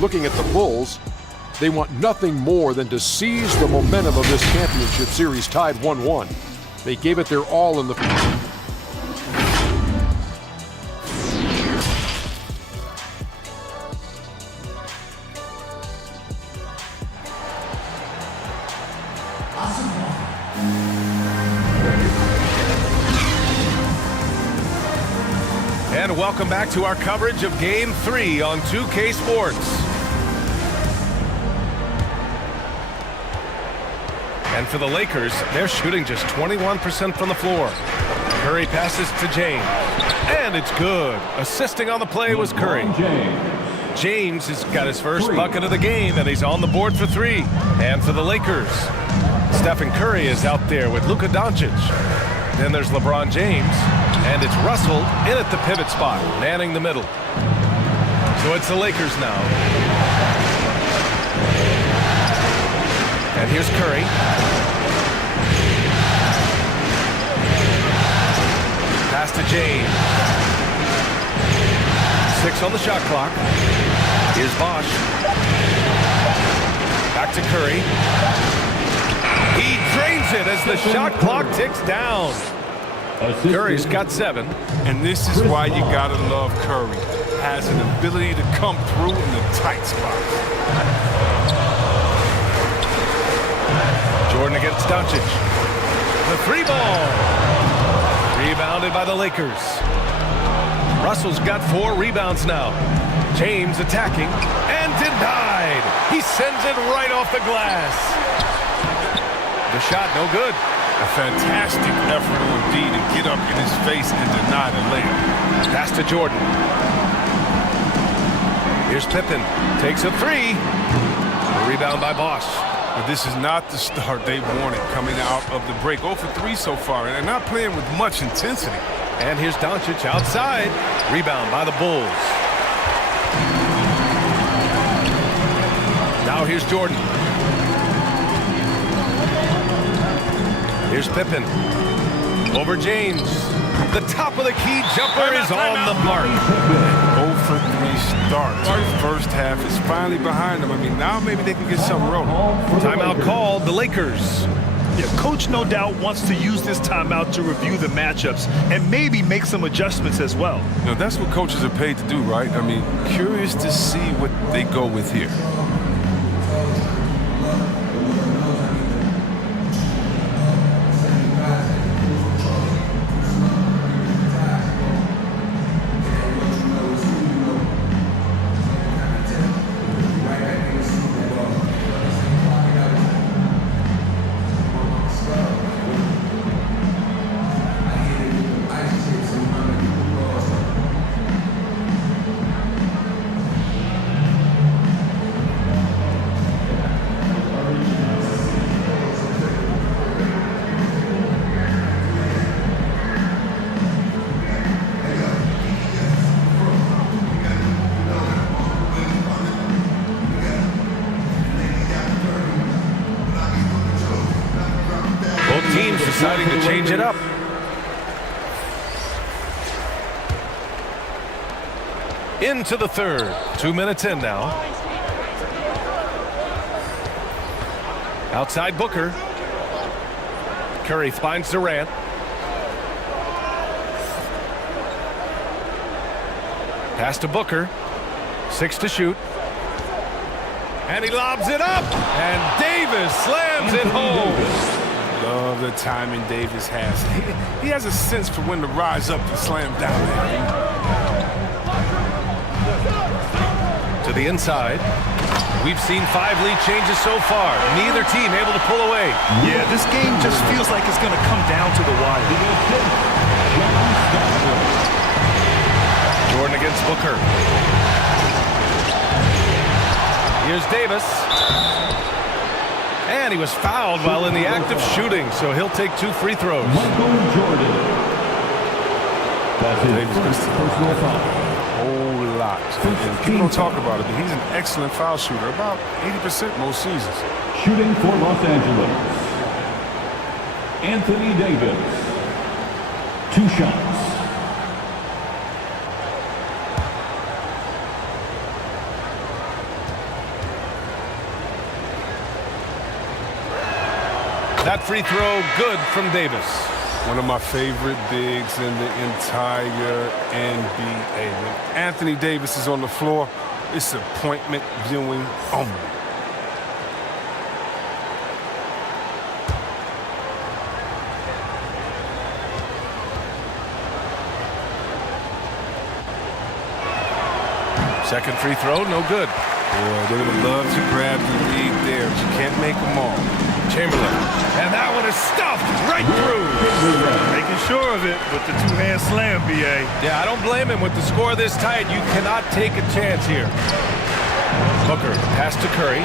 Looking at the Bulls, they want nothing more than to seize the momentum of this championship series tied 1-1. They gave it their all in the... And welcome back to our coverage of Game 3 on 2K Sports. And for the Lakers, they're shooting just 21% from the floor. Curry passes to James. And it's good. Assisting on the play was Curry. James has got his first bucket of the game, and he's on the board for 3. And for the Lakers, Stephen Curry is out there with Luka Doncic. Then there's LeBron James. And it's Russell in at the pivot spot, manning the middle. So it's the Lakers now. And here's Curry. Pass to James. 6 on the shot clock. Here's Bosch. Back to Curry. He drains it as the shot clock ticks down. Curry's got 7. And this is why you gotta love Curry. Has an ability to come through in the tight spots. Jordan against Doncic. The 3-ball. Rebounded by the Lakers. Russell's got 4 rebounds now. James attacking and denied. He sends it right off the glass. The shot no good. A fantastic effort on D to get up in his face and deny the layup. Pass to Jordan. Here's Pippen. Takes a 3. A rebound by Bosch. But this is not the start they wanted coming out of the break. 0 for 3 so far, and they're not playing with much intensity. And here's Doncic outside. Rebound by the Bulls. Now here's Jordan. Here's Pippen. Over James. The top of the key jumper is on the mark. 0 for 3 start. The first half is finally behind them. I mean, now maybe they can get something rolling. Timeout called, the Lakers. Yeah, Coach no doubt wants to use this timeout to review the matchups and maybe make some adjustments as well. You know, that's what coaches are paid to do, right? I mean, curious to see what they go with here. looking to change it up. Into the third. 2 minutes in now. Outside Booker. Curry finds Durant. Pass to Booker. 6 to shoot. And he lobs it up. And Davis slams it home. Love the timing Davis has. He has a sense for when to rise up and slam down there. To the inside. We've seen 5 lead changes so far. Neither team able to pull away. Yeah, this game just feels like it's going to come down to the wire. Jordan against Booker. Here's Davis. And he was fouled while in the act of shooting, so he'll take 2 free throws. Michael Jordan. That's his first personal foul. Whole lot. And people don't talk about it, but he's an excellent foul shooter, about 80% most seasons. Shooting for Los Angeles, Anthony Davis. 2 shots. That free throw good from Davis. One of my favorite bigs in the entire NBA. When Anthony Davis is on the floor, it's appointment viewing only. Second free throw, no good. Boy, they would love to grab the lead there, but you can't make them all. Chamberlain. And that one is stuffed right through. Making sure of it with the 2-hand slam, B.A. Yeah, I don't blame him. With the score this tight, you cannot take a chance here. Booker, pass to Curry.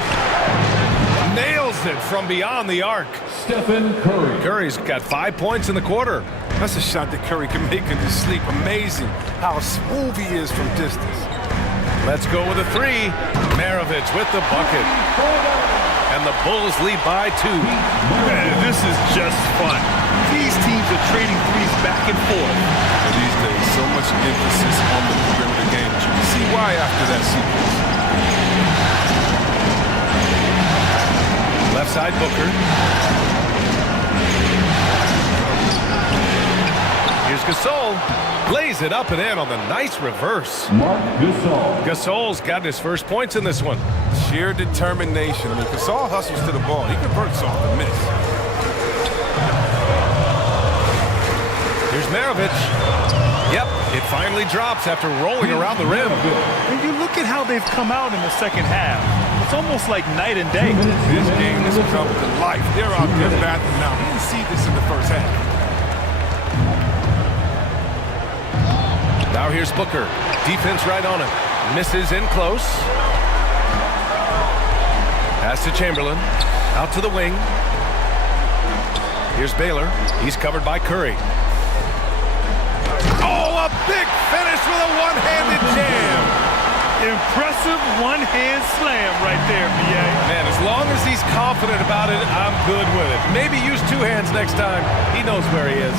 Nails it from beyond the arc. Stephen Curry. Curry's got 5 points in the quarter. That's a shot that Curry can make in his sleep. Amazing how smooth he is from distance. Let's go with a 3. Maravich with the bucket. And the Bulls lead by 2. Man, this is just fun. These teams are trading threes back and forth. And these days, so much emphasis on the perimeter game. You can see why after that sequence. Left side Booker. Here's Gasol. Lays it up and in on the nice reverse. Mark Gasol. Gasol's got his first points in this one. Sheer determination. I mean, Gasol hustles to the ball. He converts off the miss. Here's Maravich. Yep, it finally drops after rolling around the rim. And you look at how they've come out in the second half. It's almost like night and day. This game has come to life. They're out there battling now. You didn't see this in the first half. Now here's Booker. Defense right on him. Misses in close. Pass to Chamberlain. Out to the wing. Here's Baylor. He's covered by Curry. Oh, a big finish with a one-handed jam. Impressive one-hand slam right there, B.A. Man, as long as he's confident about it, I'm good with it. Maybe use 2 hands next time. He knows where he is.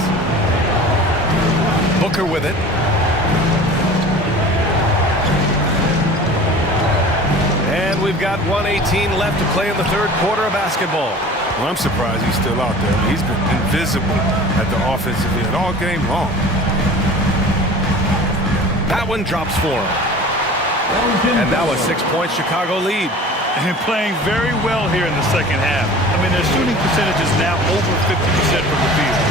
Booker with it. And we've got 1:18 left to play in the third quarter of basketball. Well, I'm surprised he's still out there. He's been invisible at the offensive end all game long. That one drops for him. And now a 6-point Chicago lead. And playing very well here in the second half. I mean, their shooting percentage is now over 50% from the field.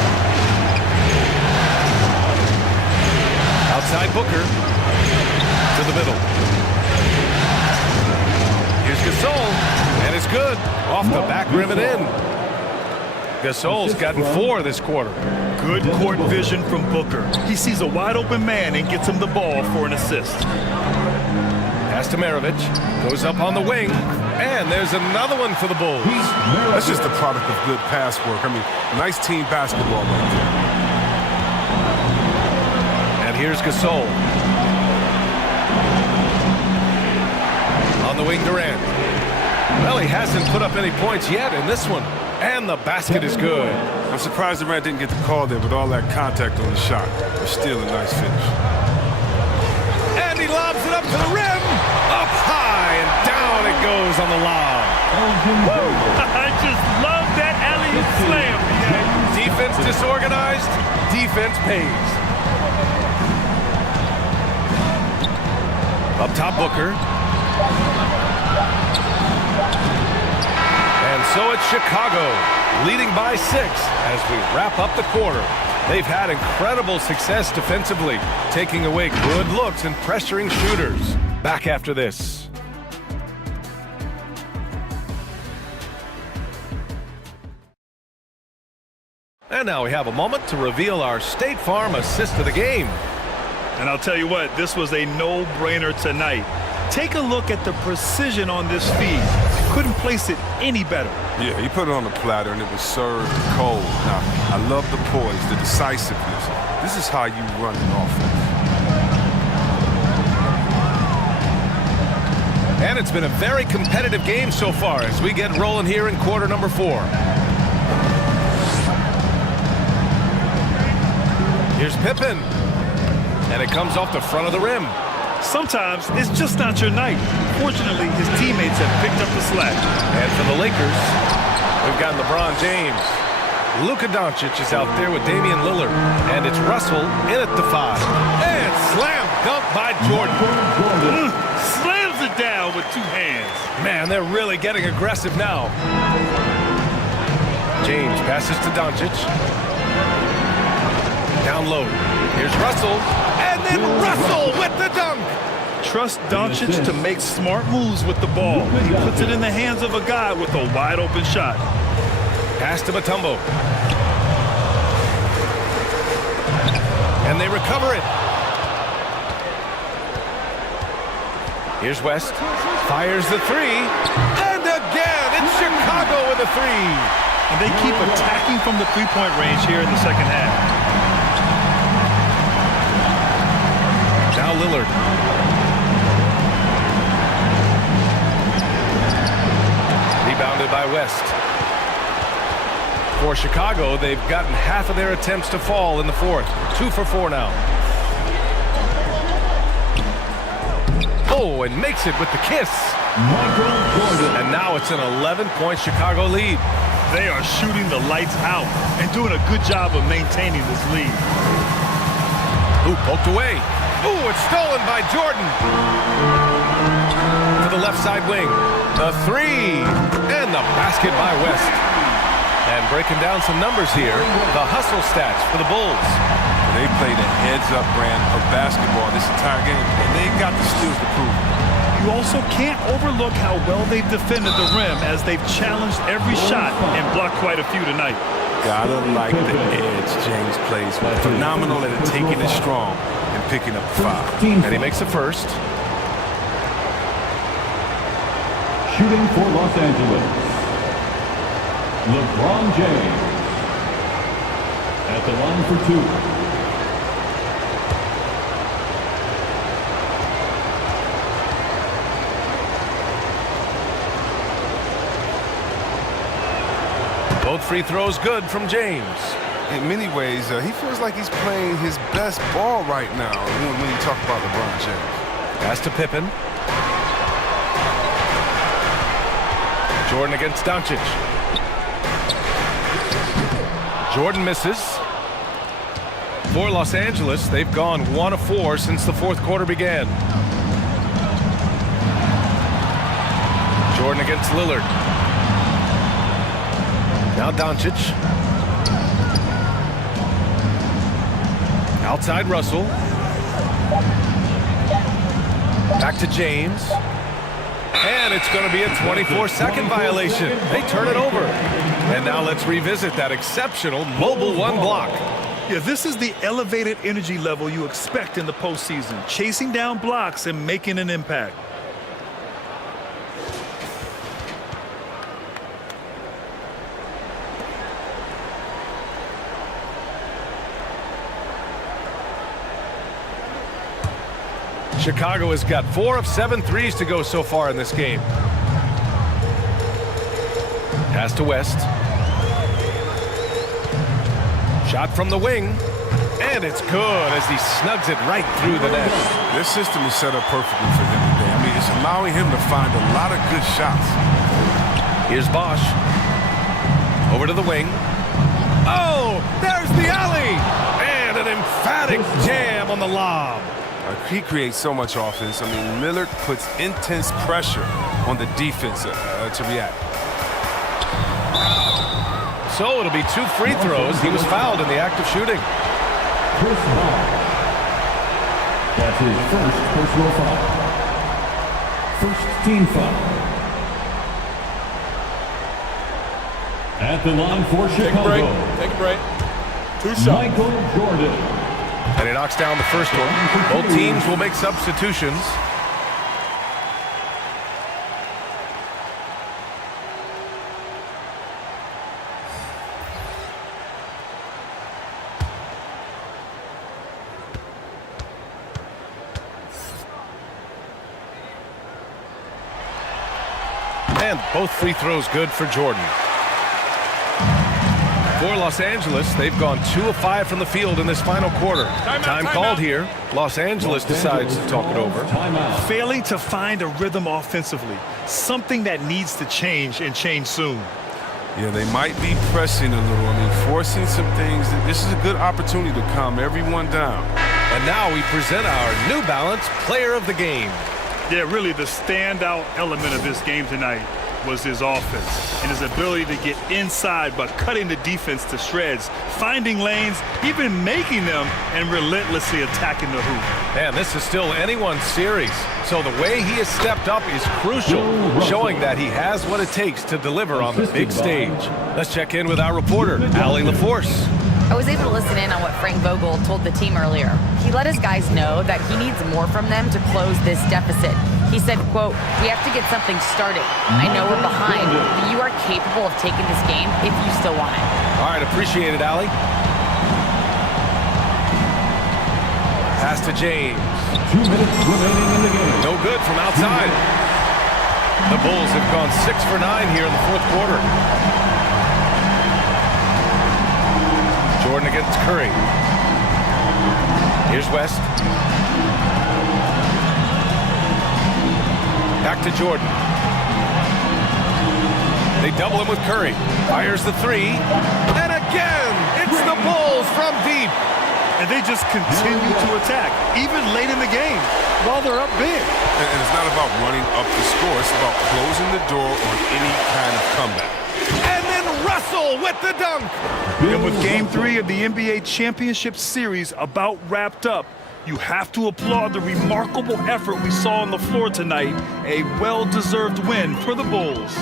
Outside Booker. To the middle. Here's Gasol. And it's good. Off the back rim and in. Gasol's gotten 4 this quarter. Good court vision from Booker. He sees a wide open man and gets him the ball for an assist. Pass to Maravich. Goes up on the wing. And there's another one for the Bulls. That's just a product of good pass work. I mean, nice team basketball right there. And here's Gasol. On the wing, Durant. Well, he hasn't put up any points yet in this one. And the basket is good. I'm surprised the Durant didn't get the call there with all that contact on the shot. But still a nice finish. And he lobs it up to the rim. Up high and down it goes on the lob. I just love that alley-oop slam. Defense disorganized. Defense pays. Up top, Booker. And so it's Chicago, leading by 6 as we wrap up the quarter. They've had incredible success defensively, taking away good looks and pressuring shooters. Back after this. And now we have a moment to reveal our State Farm assist of the game. And I'll tell you what, this was a no-brainer tonight. Take a look at the precision on this feed. Couldn't place it any better. Yeah, he put it on the platter and it was served cold. Now, I love the poise, the decisiveness. This is how you run an offense. And it's been a very competitive game so far as we get rolling here in quarter number 4. Here's Pippen. And it comes off the front of the rim. Sometimes it's just not your night. Fortunately, his teammates have picked up the slack. And for the Lakers, we've got LeBron James. Luka Doncic is out there with Damian Lillard. And it's Russell in at the 5. And slam dunk by Jordan. Slams it down with 2 hands. Man, they're really getting aggressive now. James passes to Doncic. Down low. Here's Russell. And then Russell with the dunk. Trust Doncic to make smart moves with the ball. He puts it in the hands of a guy with a wide open shot. Pass to Mutombo. And they recover it. Here's West. Fires the 3. And again, it's Chicago with a 3. And they keep attacking from the three-point range here in the second half. Now Lillard. Rebounded by West. For Chicago, they've gotten half of their attempts to fall in the 4th. 2 for 4 now. Oh, and makes it with the kiss. And now it's an 11-point Chicago lead. They are shooting the lights out and doing a good job of maintaining this lead. Ooh, poked away. Ooh, it's stolen by Jordan. To the left side wing. The 3. And the basket by West. And breaking down some numbers here, the hustle stats for the Bulls. They played a heads-up brand of basketball this entire game, and they got the skills to prove it. You also can't overlook how well they've defended the rim as they've challenged every shot and blocked quite a few tonight. Gotta like the edge James plays with. Phenomenal at taking it strong and picking up the 5. And he makes the first. Shooting for Los Angeles, LeBron James. At the line for 2. Both free throws good from James. In many ways, he feels like he's playing his best ball right now when you talk about LeBron James. Pass to Pippen. Jordan against Doncic. Jordan misses. For Los Angeles, they've gone 1 of 4 since the 4th quarter began. Jordan against Lillard. Now Doncic. Outside Russell. Back to James. And it's going to be a 24-second violation. They turn it over. And now let's revisit that exceptional mobile 1 block. Yeah, this is the elevated energy level you expect in the postseason. Chasing down blocks and making an impact. Chicago has got 4 of 7 threes to go so far in this game. Pass to West. Shot from the wing. And it's good as he snugs it right through the net. This system is set up perfectly for him today. I mean, it's allowing him to find a lot of good shots. Here's Bosch. Over to the wing. Oh, there's the alley! And an emphatic jam on the lob. He creates so much offense. I mean, Millard puts intense pressure on the defense to react. So it'll be 2 free throws. He was fouled in the act of shooting. Chris Ball. That's his first personal foul. First team foul. At the line for Chicago. Take a break. 2 shots. Michael Jordan. And he knocks down the first one. Both teams will make substitutions. And both free throws good for Jordan. For Los Angeles, they've gone 2 of 5 from the field in this final quarter. Time called here. Los Angeles decides to talk it over. Failing to find a rhythm offensively, something that needs to change and change soon. Yeah, they might be pressing a little. I mean, forcing some things. This is a good opportunity to calm everyone down. And now we present our New Balance Player of the Game. Yeah, really the standout element of this game tonight was his offense and his ability to get inside by cutting the defense to shreds, finding lanes, even making them, and relentlessly attacking the hoop. Man, this is still anyone's series, so the way he has stepped up is crucial, showing that he has what it takes to deliver on the big stage. Let's check in with our reporter, Allie LaForce. I was able to listen in on what Frank Vogel told the team earlier. He let his guys know that he needs more from them to close this deficit. He said, quote, "We have to get something started. I know we're behind, but you are capable of taking this game if you still want it." All right, appreciate it, Allie. Pass to James. 2 minutes remaining in the game. No good from outside. The Bulls have gone 6 for 9 here in the fourth quarter. Jordan against Curry. Here's West. Back to Jordan. They double him with Curry. Fires the 3. And again, it's the Bulls from deep. And they just continue to attack, even late in the game, while they're up big. And it's not about running up the score. It's about closing the door on any kind of comeback. And then Russell with the dunk. And with Game 3 of the NBA Championship Series about wrapped up, you have to applaud the remarkable effort we saw on the floor tonight. A well-deserved win for the Bulls.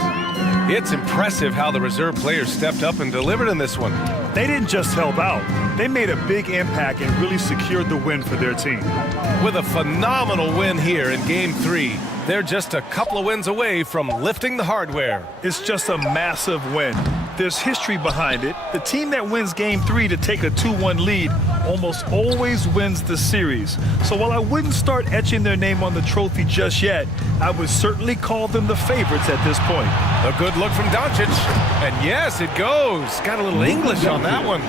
It's impressive how the reserve players stepped up and delivered in this one. They didn't just help out. They made a big impact and really secured the win for their team. With a phenomenal win here in Game 3, they're just a couple of wins away from lifting the hardware. It's just a massive win. There's history behind it. The team that wins Game 3 to take a 2-1 lead almost always wins the series. So while I wouldn't start etching their name on the trophy just yet, I would certainly call them the favorites at this point. A good look from Doncic. And yes, it goes. Got a little English on that one.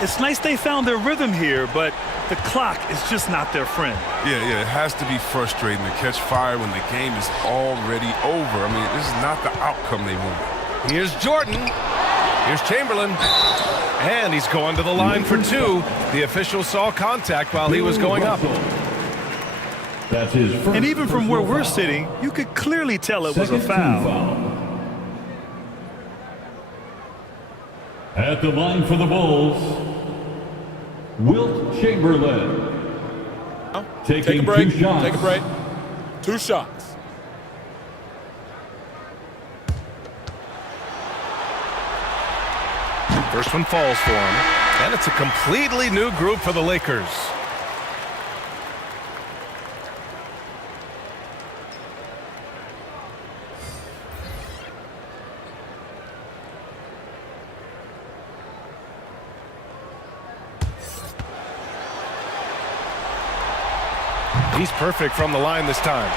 It's nice they found their rhythm here, but the clock is just not their friend. Yeah, it has to be frustrating to catch fire when the game is already over. I mean, this is not the outcome they wanted. Here's Jordan. Here's Chamberlain. And he's going to the line for 2. The official saw contact while he was going up. That's his first. And even from where we're sitting, you could clearly tell it was a foul. At the line for the Bulls, Wilt Chamberlain. Taking Take a break. 2 shots. Take a break. 2 shots. First one falls for him. And it's a completely new group for the Lakers. He's perfect from the line this time.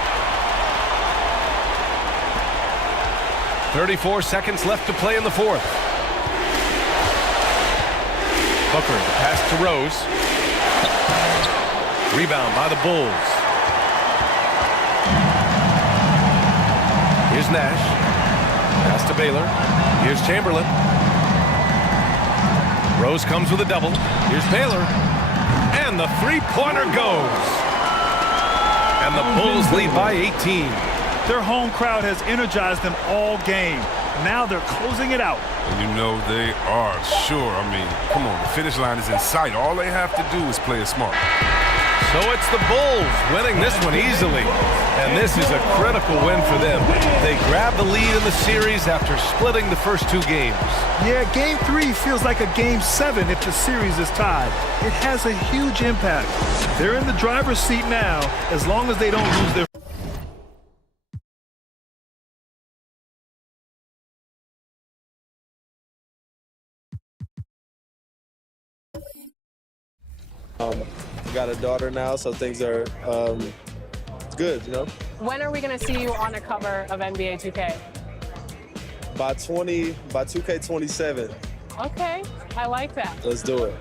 34 seconds left to play in the fourth. Booker, the pass to Rose. Rebound by the Bulls. Here's Nash. Pass to Baylor. Here's Chamberlain. Rose comes with a double. Here's Baylor. And the three-pointer goes. And the Bulls lead by 18. Their home crowd has energized them all game. Now they're closing it out. And you know they are sure. I mean, come on, the finish line is in sight. All they have to do is play it smart. So it's the Bulls winning this one easily. And this is a critical win for them. They grab the lead in the series after splitting the first two games. Yeah, Game 3 feels like a Game 7 if the series is tied. It has a huge impact. They're in the driver's seat now as long as they don't lose their... Got a daughter now, so things are it's good, you know. When are we going to see you on a cover of NBA 2K? By 2K27. Okay, I like that. Let's do it.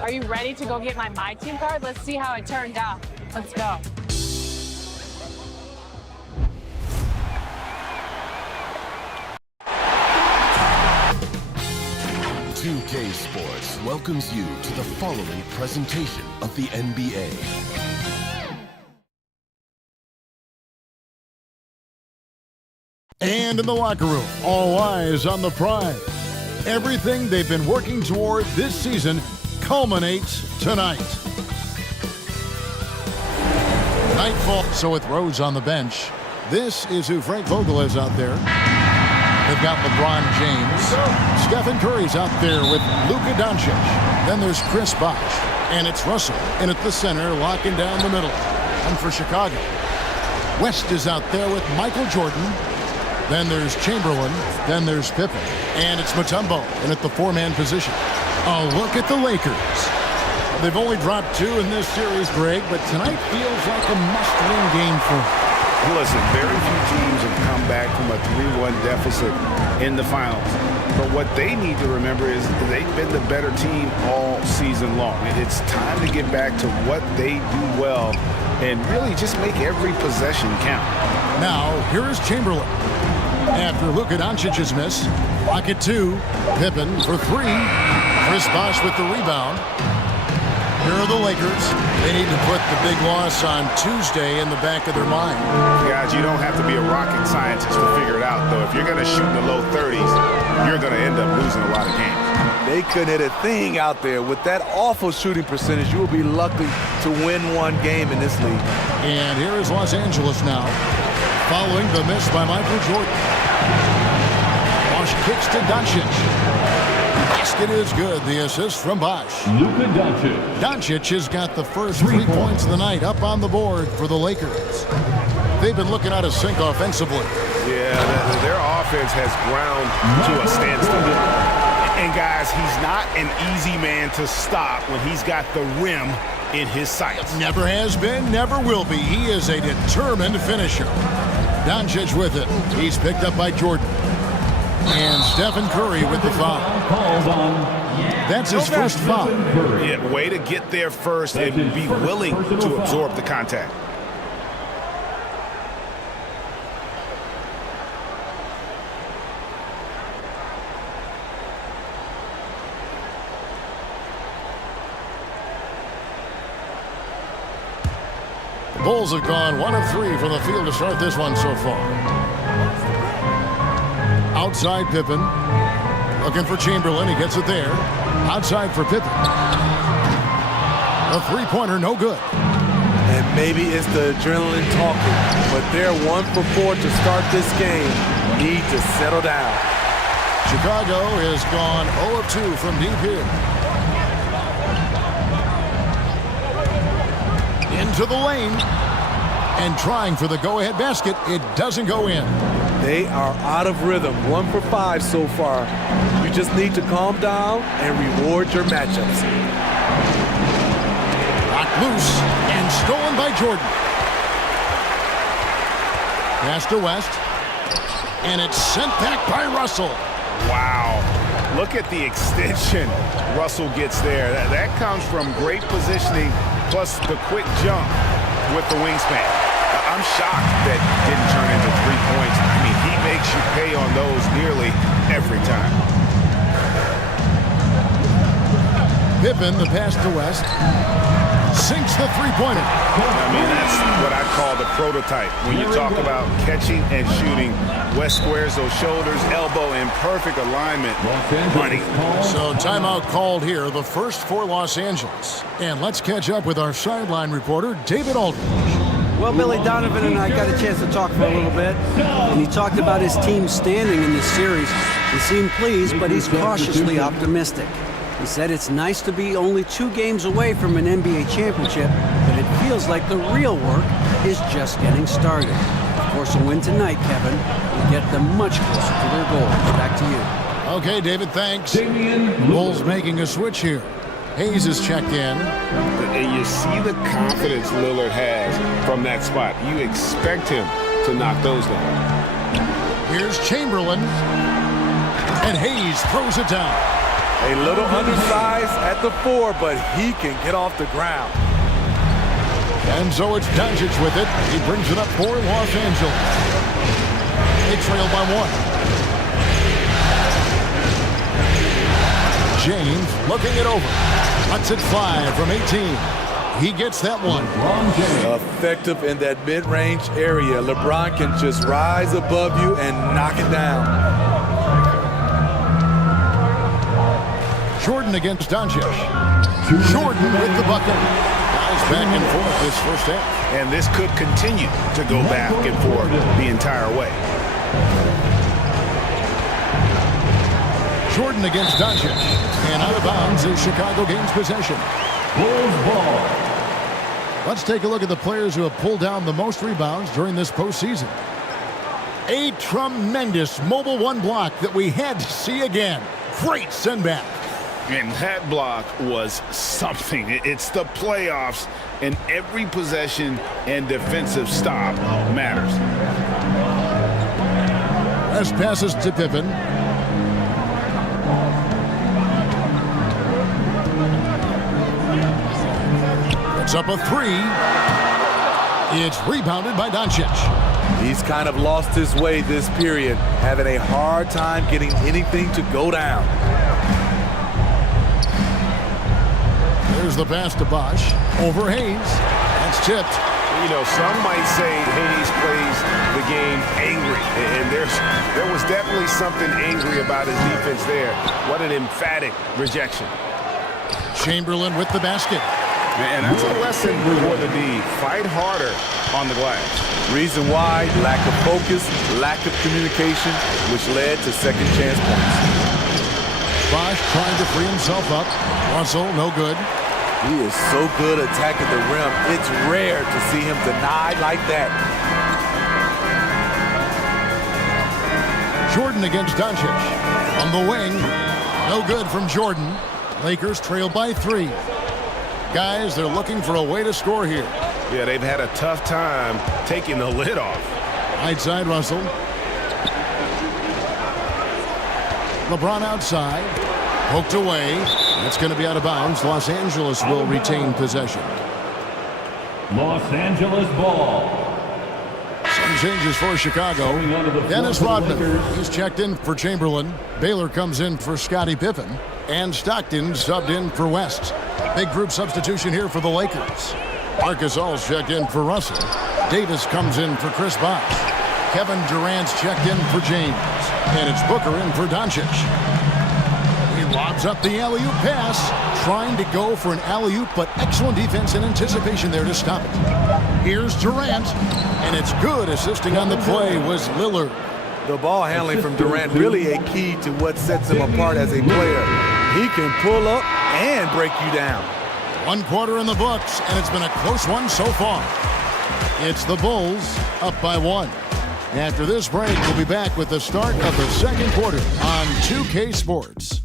Are you ready to go get my team card? Let's see how it turned out. Let's go. .2K Sports welcomes you to the following presentation of the NBA. And in the locker room, all eyes on the prize. Everything they've been working toward this season culminates tonight. Nightfall. So with Rose on the bench, this is who Frank Vogel is out there. They've got LeBron James. Stephen Curry's out there with Luka Doncic. Then there's Chris Bosh. And it's Russell in at the center, locking down the middle. And for Chicago, West is out there with Michael Jordan. Then there's Chamberlain. Then there's Pippen. And it's Mutombo in at the four-man position. Oh, look at the Lakers. They've only dropped 2 in this series, Greg, but tonight feels like a must-win game for them. Listen, very few teams have come back from a 3-1 deficit in the finals. But what they need to remember is they've been the better team all season long. It's time to get back to what they do well and really just make every possession count. Now, here is Chamberlain. After Luka Doncic's miss, pocket 2, Pippen for 3. Chris Bosh with the rebound. Here are the Lakers. They need to put the big loss on Tuesday in the back of their mind. Guys, you don't have to be a rocket scientist to figure it out, though. If you're going to shoot in the low 30s, you're going to end up losing a lot of games. They couldn't hit a thing out there. With that awful shooting percentage, you will be lucky to win one game in this league. And here is Los Angeles now, following the miss by Michael Jordan. Bosh kicks to Doncic. Basket is good. The assist from Bosh. Luka Doncic. Doncic has got the first 3 points of the night up on the board for the Lakers. They've been looking out of sync offensively. Yeah, their offense has ground to a standstill. And guys, he's not an easy man to stop when he's got the rim in his sights. Never has been, never will be. He is a determined finisher. Doncic with it. He's picked up by Jordan. And Stephen Curry with the foul. That's his first foul. Yeah, way to get there first and be willing to absorb the contact. The Bulls have gone 1 of 3 from the field to start this one so far. Outside Pippen. Looking for Chamberlain. He gets it there. Outside for Pippen. A three-pointer, no good. And maybe it's the adrenaline talking, but they're 1 for 4 to start this game. Need to settle down. Chicago has gone 0 of 2 from deep here. Into the lane. And trying for the go-ahead basket. It doesn't go in. They are out of rhythm. 1 for 5 so far. You just need to calm down and reward your matchups. Knocked loose and stolen by Jordan. Pass to West. And it's sent back by Russell. Wow. Look at the extension Russell gets there. That comes from great positioning plus the quick jump with the wingspan. I'm shocked that didn't turn into 3 points. I mean, he makes you pay on those nearly every time. Pippen, the pass to West. Sinks the three-pointer. I mean, that's what I call the prototype. When you talk about catching and shooting, West squares those shoulders, elbow in perfect alignment. Money. So timeout called here, the first for Los Angeles. And let's catch up with our sideline reporter, David Aldridge. Well, Billy Donovan and I got a chance to talk for a little bit, and he talked about his team's standing in this series. He seemed pleased, but he's cautiously optimistic. He said it's nice to be only 2 games away from an NBA championship, but it feels like the real work is just getting started. Of course, a win tonight, Kevin, will get them much closer to their goals. Back to you. Okay, David, thanks. Bulls making a switch here. Hayes is checked in. And you see the confidence Lillard has from that spot. You expect him to knock those down. Here's Chamberlain. And Hayes throws it down. A little undersized at the 4, but he can get off the ground. And so it's Doncic with it. He brings it up for Los Angeles. They trail by 1. James looking it over. Lets it fly from 18. He gets that one. Effective in that mid-range area. LeBron can just rise above you and knock it down. Jordan against Doncic. Jordan with the bucket. Guys back and forth this first half. And this could continue to go back and forth the entire way. Jordan against Doncic. And out of bounds is Chicago gains possession. Bulls ball. Let's take a look at the players who have pulled down the most rebounds during this postseason. A tremendous mobile 1 block that we had to see again. Great send back. And that block was something. It's the playoffs, and every possession and defensive stop matters. As passes to Pippen. Puts up a 3. It's rebounded by Doncic. He's kind of lost his way this period, having a hard time getting anything to go down. There's the pass to Bosch. Over Hayes. That's tipped. You know, some might say Hayes plays the game angry. And there was definitely something angry about his defense there. What an emphatic rejection. Chamberlain with the basket. Man, that's a lesson for the D. Fight harder on the glass. Reason why, lack of focus, lack of communication, which led to second chance points. Bosch trying to free himself up. Russell, no good. He is so good attacking the rim. It's rare to see him denied like that. Jordan against Doncic. On the wing. No good from Jordan. Lakers trail by 3. Guys, they're looking for a way to score here. Yeah, they've had a tough time taking the lid off. Right side, Russell. LeBron outside. Poked away. That's going to be out of bounds. Los Angeles will retain possession. Los Angeles ball. Some changes for Chicago. Dennis Rodman is checked in for Chamberlain. Baylor comes in for Scottie Pippen. And Stockton subbed in for West. Big group substitution here for the Lakers. Marcus All's checked in for Russell. Davis comes in for Chris Bosh. Kevin Durant's checked in for James. And it's Booker in for Doncic. He lobs up the alley-oop pass, trying to go for an alley-oop, but excellent defense and anticipation there to stop it. Here's Durant, and it's good. Assisting on the play was Lillard. The ball handling from Durant really a key to what sets him apart as a player. He can pull up and break you down. 1 quarter in the books, and it's been a close one so far. It's the Bulls up by 1. After this break, we'll be back with the start of the second quarter on 2K Sports.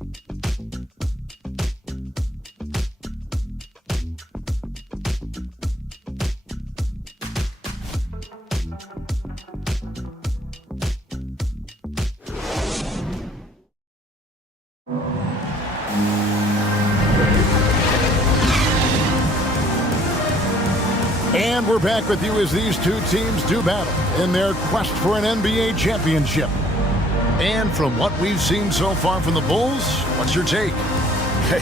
And we're back with you as these two teams do battle in their quest for an NBA championship. And from what we've seen so far from the Bulls, what's your take? Hey,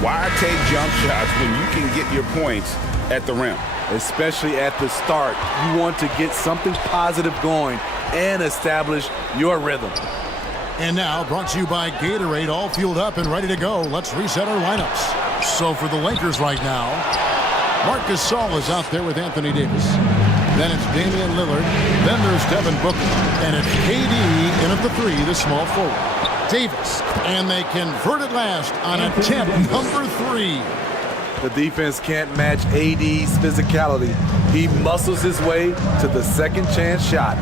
why take jump shots when you can get your points at the rim? Especially at the start. You want to get something positive going and establish your rhythm. And now, brought to you by Gatorade, all fueled up and ready to go. Let's reset our lineups. So for the Lakers right now, Marcus Gasol is out there with Anthony Davis. Then it's Damian Lillard. Then there's Devin Booker. And it's KD in at the 3, the small forward. Davis. And they convert at last on attempt number 3. The defense can't match AD's physicality. He muscles his way to the second chance shot.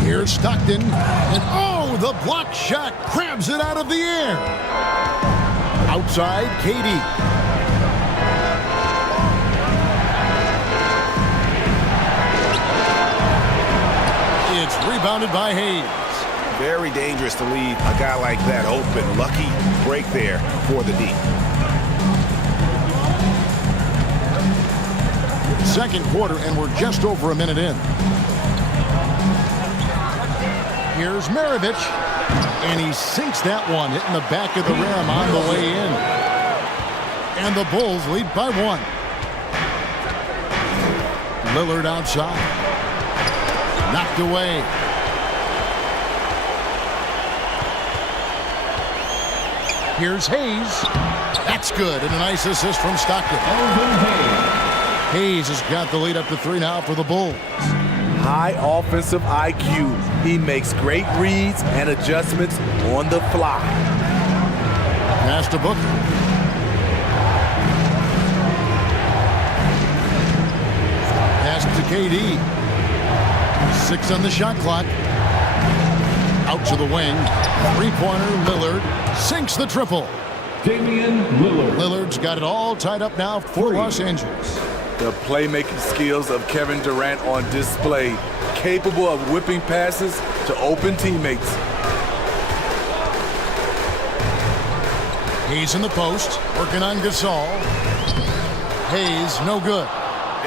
Here's Stockton. And oh, the block shot grabs it out of the air. Outside, KD. It's rebounded by Hayes. Very dangerous to leave a guy like that open. Lucky break there for the D. Second quarter, and we're just over a minute in. Here's Maravich, and he sinks that one, hitting the back of the rim on the way in. And the Bulls lead by 1. Lillard outside. Knocked away. Here's Hayes. That's good, and a nice assist from Stockton. Hayes has got the lead up to 3 now for the Bulls. High offensive IQ. He makes great reads and adjustments on the fly. Pass to Booker. Pass to KD. 6 on the shot clock. Out to the wing. 3-pointer, Lillard sinks the triple. Damian Lillard. Lillard's got it all tied up now for Los Angeles. The playmaking skills of Kevin Durant on display. Capable of whipping passes to open teammates. He's in the post, working on Gasol. Hayes, no good.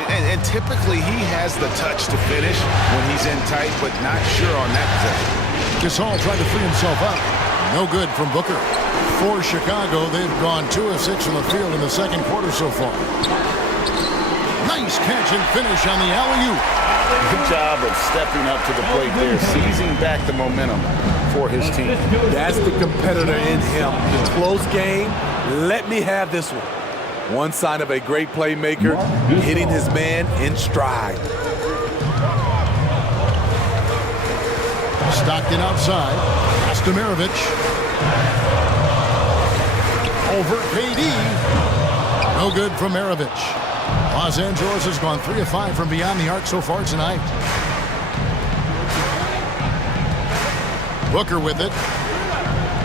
And typically he has the touch to finish when he's in tight, but not sure on that possession. Gasol tried to free himself up. No good from Booker. For Chicago, they've gone 2 of 6 from the field in the second quarter so far. Nice catch and finish on the alley-oop. Good job of stepping up to the plate there, seizing back the momentum for his team. That's the competitor in him. Close game. Let me have this one. One sign of a great playmaker, hitting his man in stride. Stockton outside. Pass to Maravich. Over KD. No good from Maravich. Los Angeles has gone 3 of 5 from beyond the arc so far tonight. Booker with it.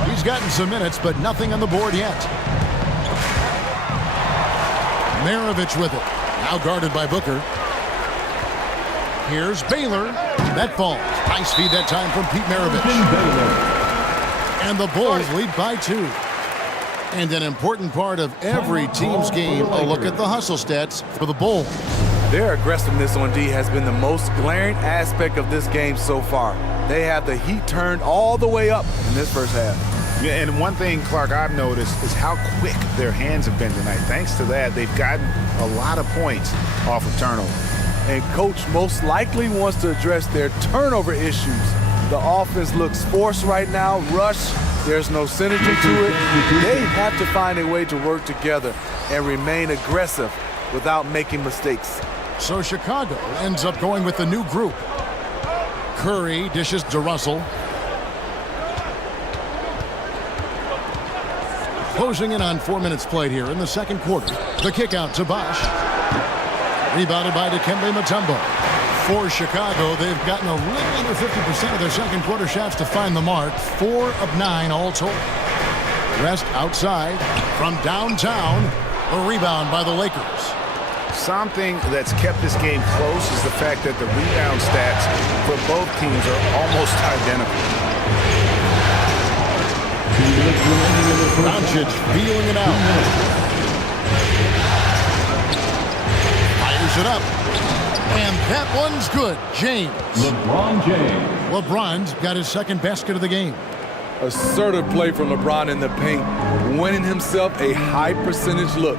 He's gotten some minutes, but nothing on the board yet. Maravich with it. Now guarded by Booker. Here's Baylor. That ball. Nice feed that time from Pete Maravich. And the Bulls lead by 2. And an important part of every team's game, a look at the hustle stats for the Bulls. Their aggressiveness on D has been the most glaring aspect of this game so far. They have the heat turned all the way up in this first half. Yeah, and one thing, Clark, I've noticed is how quick their hands have been tonight. Thanks to that, they've gotten a lot of points off of turnover. And Coach most likely wants to address their turnover issues. The offense looks forced right now, rush. There's no synergy to it. They have to find a way to work together and remain aggressive without making mistakes. So Chicago ends up going with the new group. Curry dishes to Russell. Closing in on 4 minutes played here in the second quarter. The kick out to Bosh. Rebounded by Dikembe Mutombo. For Chicago, they've gotten a little under 50% of their second quarter shots to find the mark. 4 of 9 all told. Rest outside from downtown. A rebound by the Lakers. Something that's kept this game close is the fact that the rebound stats for both teams are almost identical. Doncic feeling it out. Fires it up. And that one's good. James. LeBron James. LeBron's got his second basket of the game. Assertive play from LeBron in the paint, winning himself a high percentage look.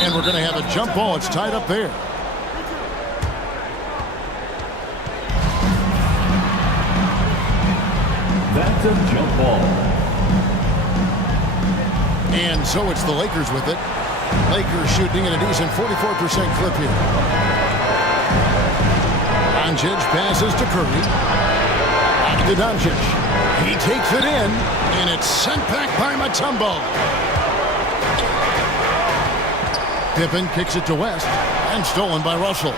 And we're going to have a jump ball. It's tied up there. That's a jump ball. And so it's the Lakers with it. Lakers shooting at a decent 44% clip here. Doncic passes to Curry. Back to Doncic. He takes it in, and it's sent back by Mutombo. Pippen kicks it to West, and stolen by Russell.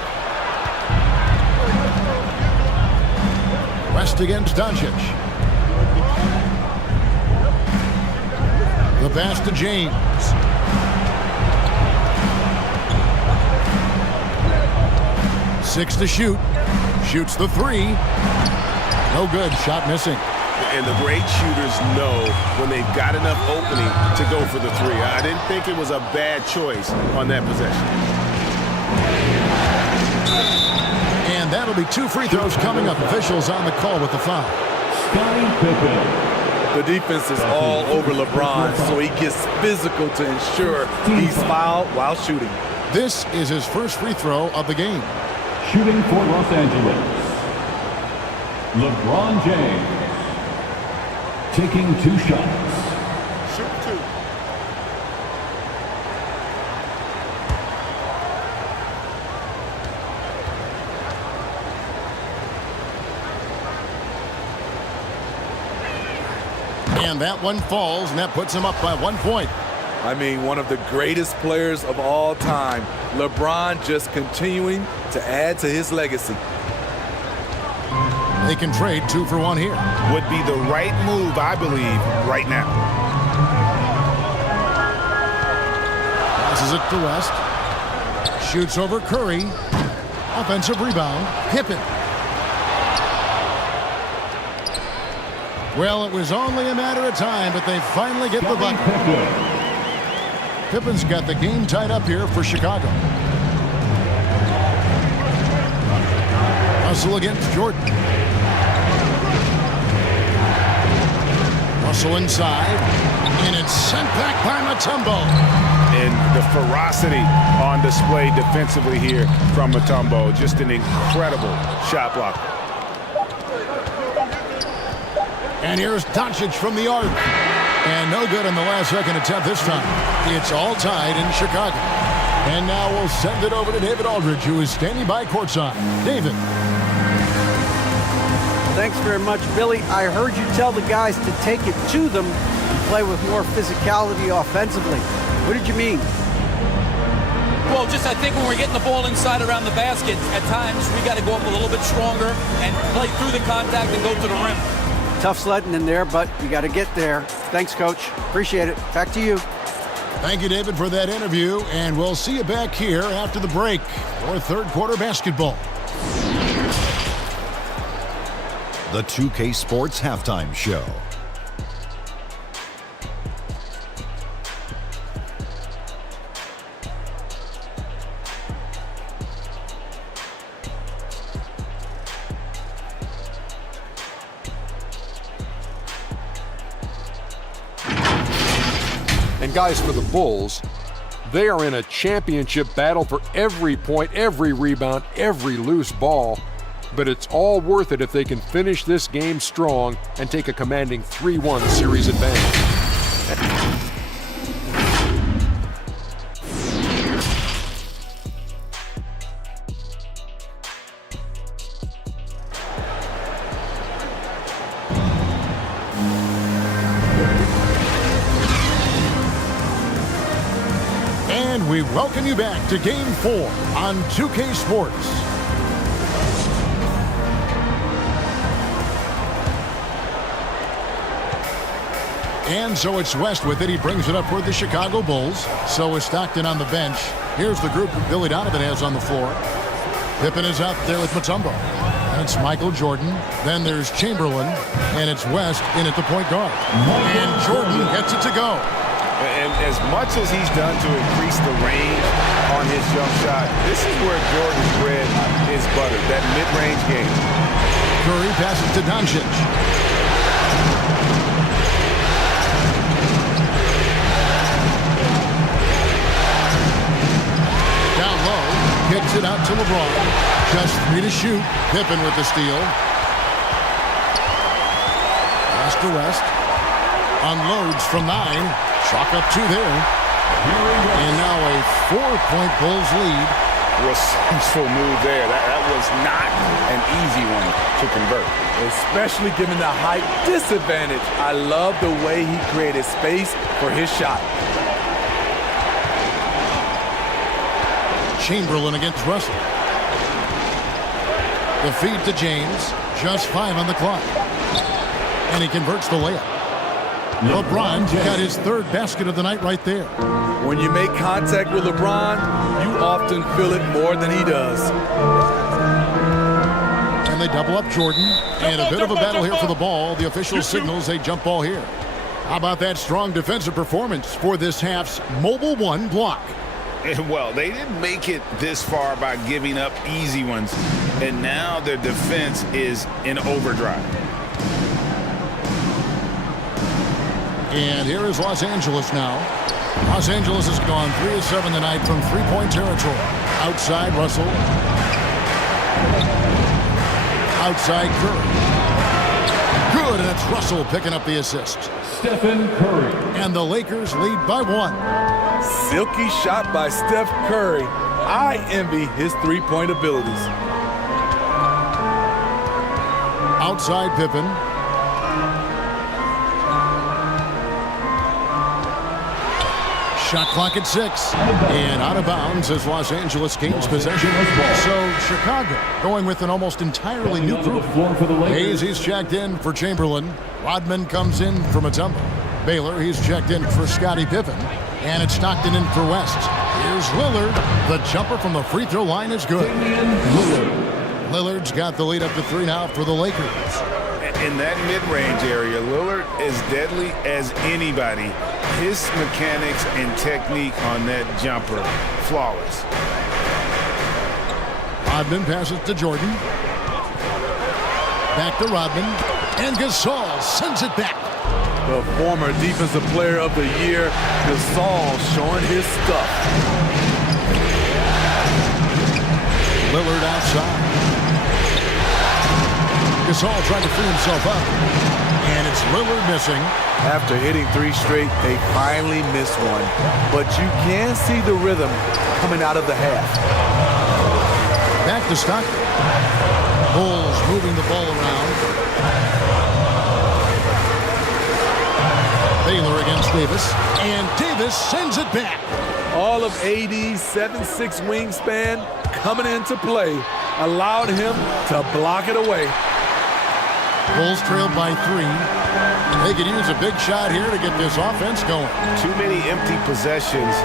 West against Doncic. The pass to James. Six to shoot. Shoots the three. No good. Shot missing. And the great shooters know when they've got enough opening to go for the three. I didn't think it was a bad choice on that possession. And that'll be 2 free throws coming up. Officials on the call with the foul. Scottie Pippen. The defense is all over LeBron, so he gets physical to ensure he's fouled while shooting. This is his first free throw of the game. Shooting for Los Angeles, LeBron James. Taking 2 shots. Shoot 2. And that one falls, and that puts him up by 1 point. I mean, one of the greatest players of all time. LeBron just continuing to add to his legacy. They can trade 2 for 1 here. Would be the right move, I believe, right now. Passes it to West. Shoots over Curry. Offensive rebound. Pippen. Well, it was only a matter of time, but they finally get the bucket. Pippen's got the game tied up here for Chicago. Russell against Jordan. Russell inside, and it's sent back by Mutombo. And the ferocity on display defensively here from Mutombo. Just an incredible shot blocker. And here's Doncic from the arc. And no good on the last second attempt this time. It's all tied in Chicago. And now we'll send it over to David Aldridge, who is standing by courtside. David. Thanks very much, Billy. I heard you tell the guys to take it to them and play with more physicality offensively. What did you mean? Well, just I think when we're getting the ball inside around the basket, at times we got to go up a little bit stronger and play through the contact and go to the rim. Tough sledding in there, but you got to get there. Thanks, Coach. Appreciate it. Back to you. Thank you, David, for that interview, and we'll see you back here after the break for third quarter basketball. The 2K Sports Halftime Show. And guys, for the Bulls, they are in a championship battle for every point, every rebound, every loose ball. But it's all worth it if they can finish this game strong and take a commanding 3-1 series advantage. And we welcome you back to Game 4 on 2K Sports. And so it's West with it. He brings it up for the Chicago Bulls. So is Stockton on the bench. Here's the group that Billy Donovan has on the floor. Pippen is out there with Mutombo. It's Michael Jordan. Then there's Chamberlain. And it's West in at the point guard. And Jordan gets it to go. And as much as he's done to increase the range on his jump shot, this is where Jordan's bread is buttered, that mid-range game. Curry passes to Doncic. Down low, kicks it out to LeBron. Just 3 to shoot. Pippen with the steal. Pass to West. Unloads from 9. Chalk up 2 there. And now a 4-point Bulls lead. Resourceful move there. That was not an easy one to convert. Especially given the height disadvantage. I love the way he created space for his shot. Chamberlain against Russell. The feed to James. Just 5 on the clock. And he converts the layup. LeBron got his 3rd basket of the night right there. When you make contact with LeBron, you often feel it more than he does. And they double up Jordan. And a bit of a battle here for the ball. The official signals a jump ball here. How about that strong defensive performance for this half's Mobile 1 block? And well, they didn't make it this far by giving up easy ones. And now their defense is in overdrive. And here is Los Angeles now. Los Angeles has gone 3 of 7 tonight from 3-point territory. Outside Russell. Outside Curry. Good, and it's Russell picking up the assist. Stephen Curry. And the Lakers lead by 1. Silky shot by Steph Curry. I envy his 3-point abilities. Outside Pippen. Shot clock at 6. And out of bounds as Los Angeles gains possession. So Chicago going with an almost entirely new group. Hayes, he's checked in for Chamberlain. Rodman comes in for Mutombo. Baylor, he's checked in for Scottie Pippen. And it's Stockton in for West. Here's Lillard. The jumper from the free throw line is good. Lillard's got the lead up to 3 now for the Lakers. In that mid-range area, Lillard is deadly as anybody. His mechanics and technique on that jumper, flawless. Rodman passes to Jordan. Back to Rodman. And Gasol sends it back. The former Defensive Player of the Year, Gasol showing his stuff. Lillard outside. Gasol trying to free himself up. And it's Lillard missing. After hitting 3 straight, they finally missed one. But you can see the rhythm coming out of the half. Back to Stockton. Bulls moving the ball around. Baylor against Davis. And Davis sends it back. All of AD's 7'6" wingspan coming into play allowed him to block it away. Bulls trailed by 3. They could use a big shot here to get this offense going. Too many empty possessions.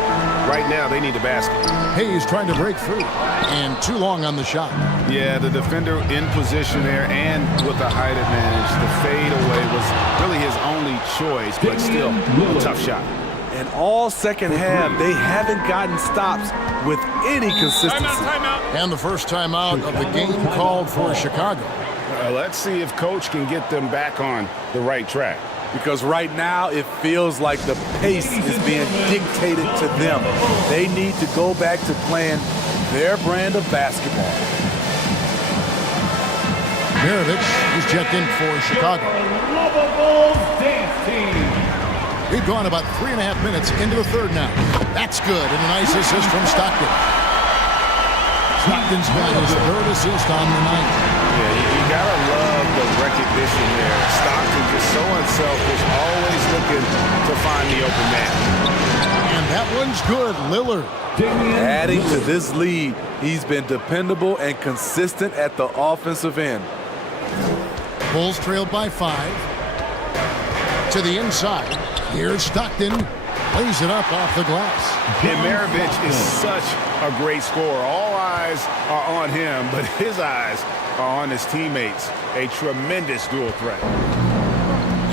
Right now, they need a basket. Hayes trying to break free. And too long on the shot. Yeah, the defender in position there and with a height advantage. The fade away was really his only choice, but still a tough shot. And all second half, they haven't gotten stops with any consistency. Timeout. And the first timeout of the game called for Chicago. Let's see if Coach can get them back on the right track. Because right now it feels like the pace is being dictated to them. They need to go back to playing their brand of basketball. Mirovic is checked in for Chicago. We've gone about 3.5 minutes into the third now. That's good, and a nice assist from Stockton. Stockton's got his 3rd assist on the night. Yeah, you gotta love the recognition there. Stockton just so unselfish, always looking to find the open man. And that one's good, Lillard. Adding to this lead, he's been dependable and consistent at the offensive end. Bulls trailed by 5. To the inside. Here's Stockton. Lays it up off the glass. And Maravich is such a great scorer. All eyes are on him, but his eyes are on his teammates. A tremendous dual threat.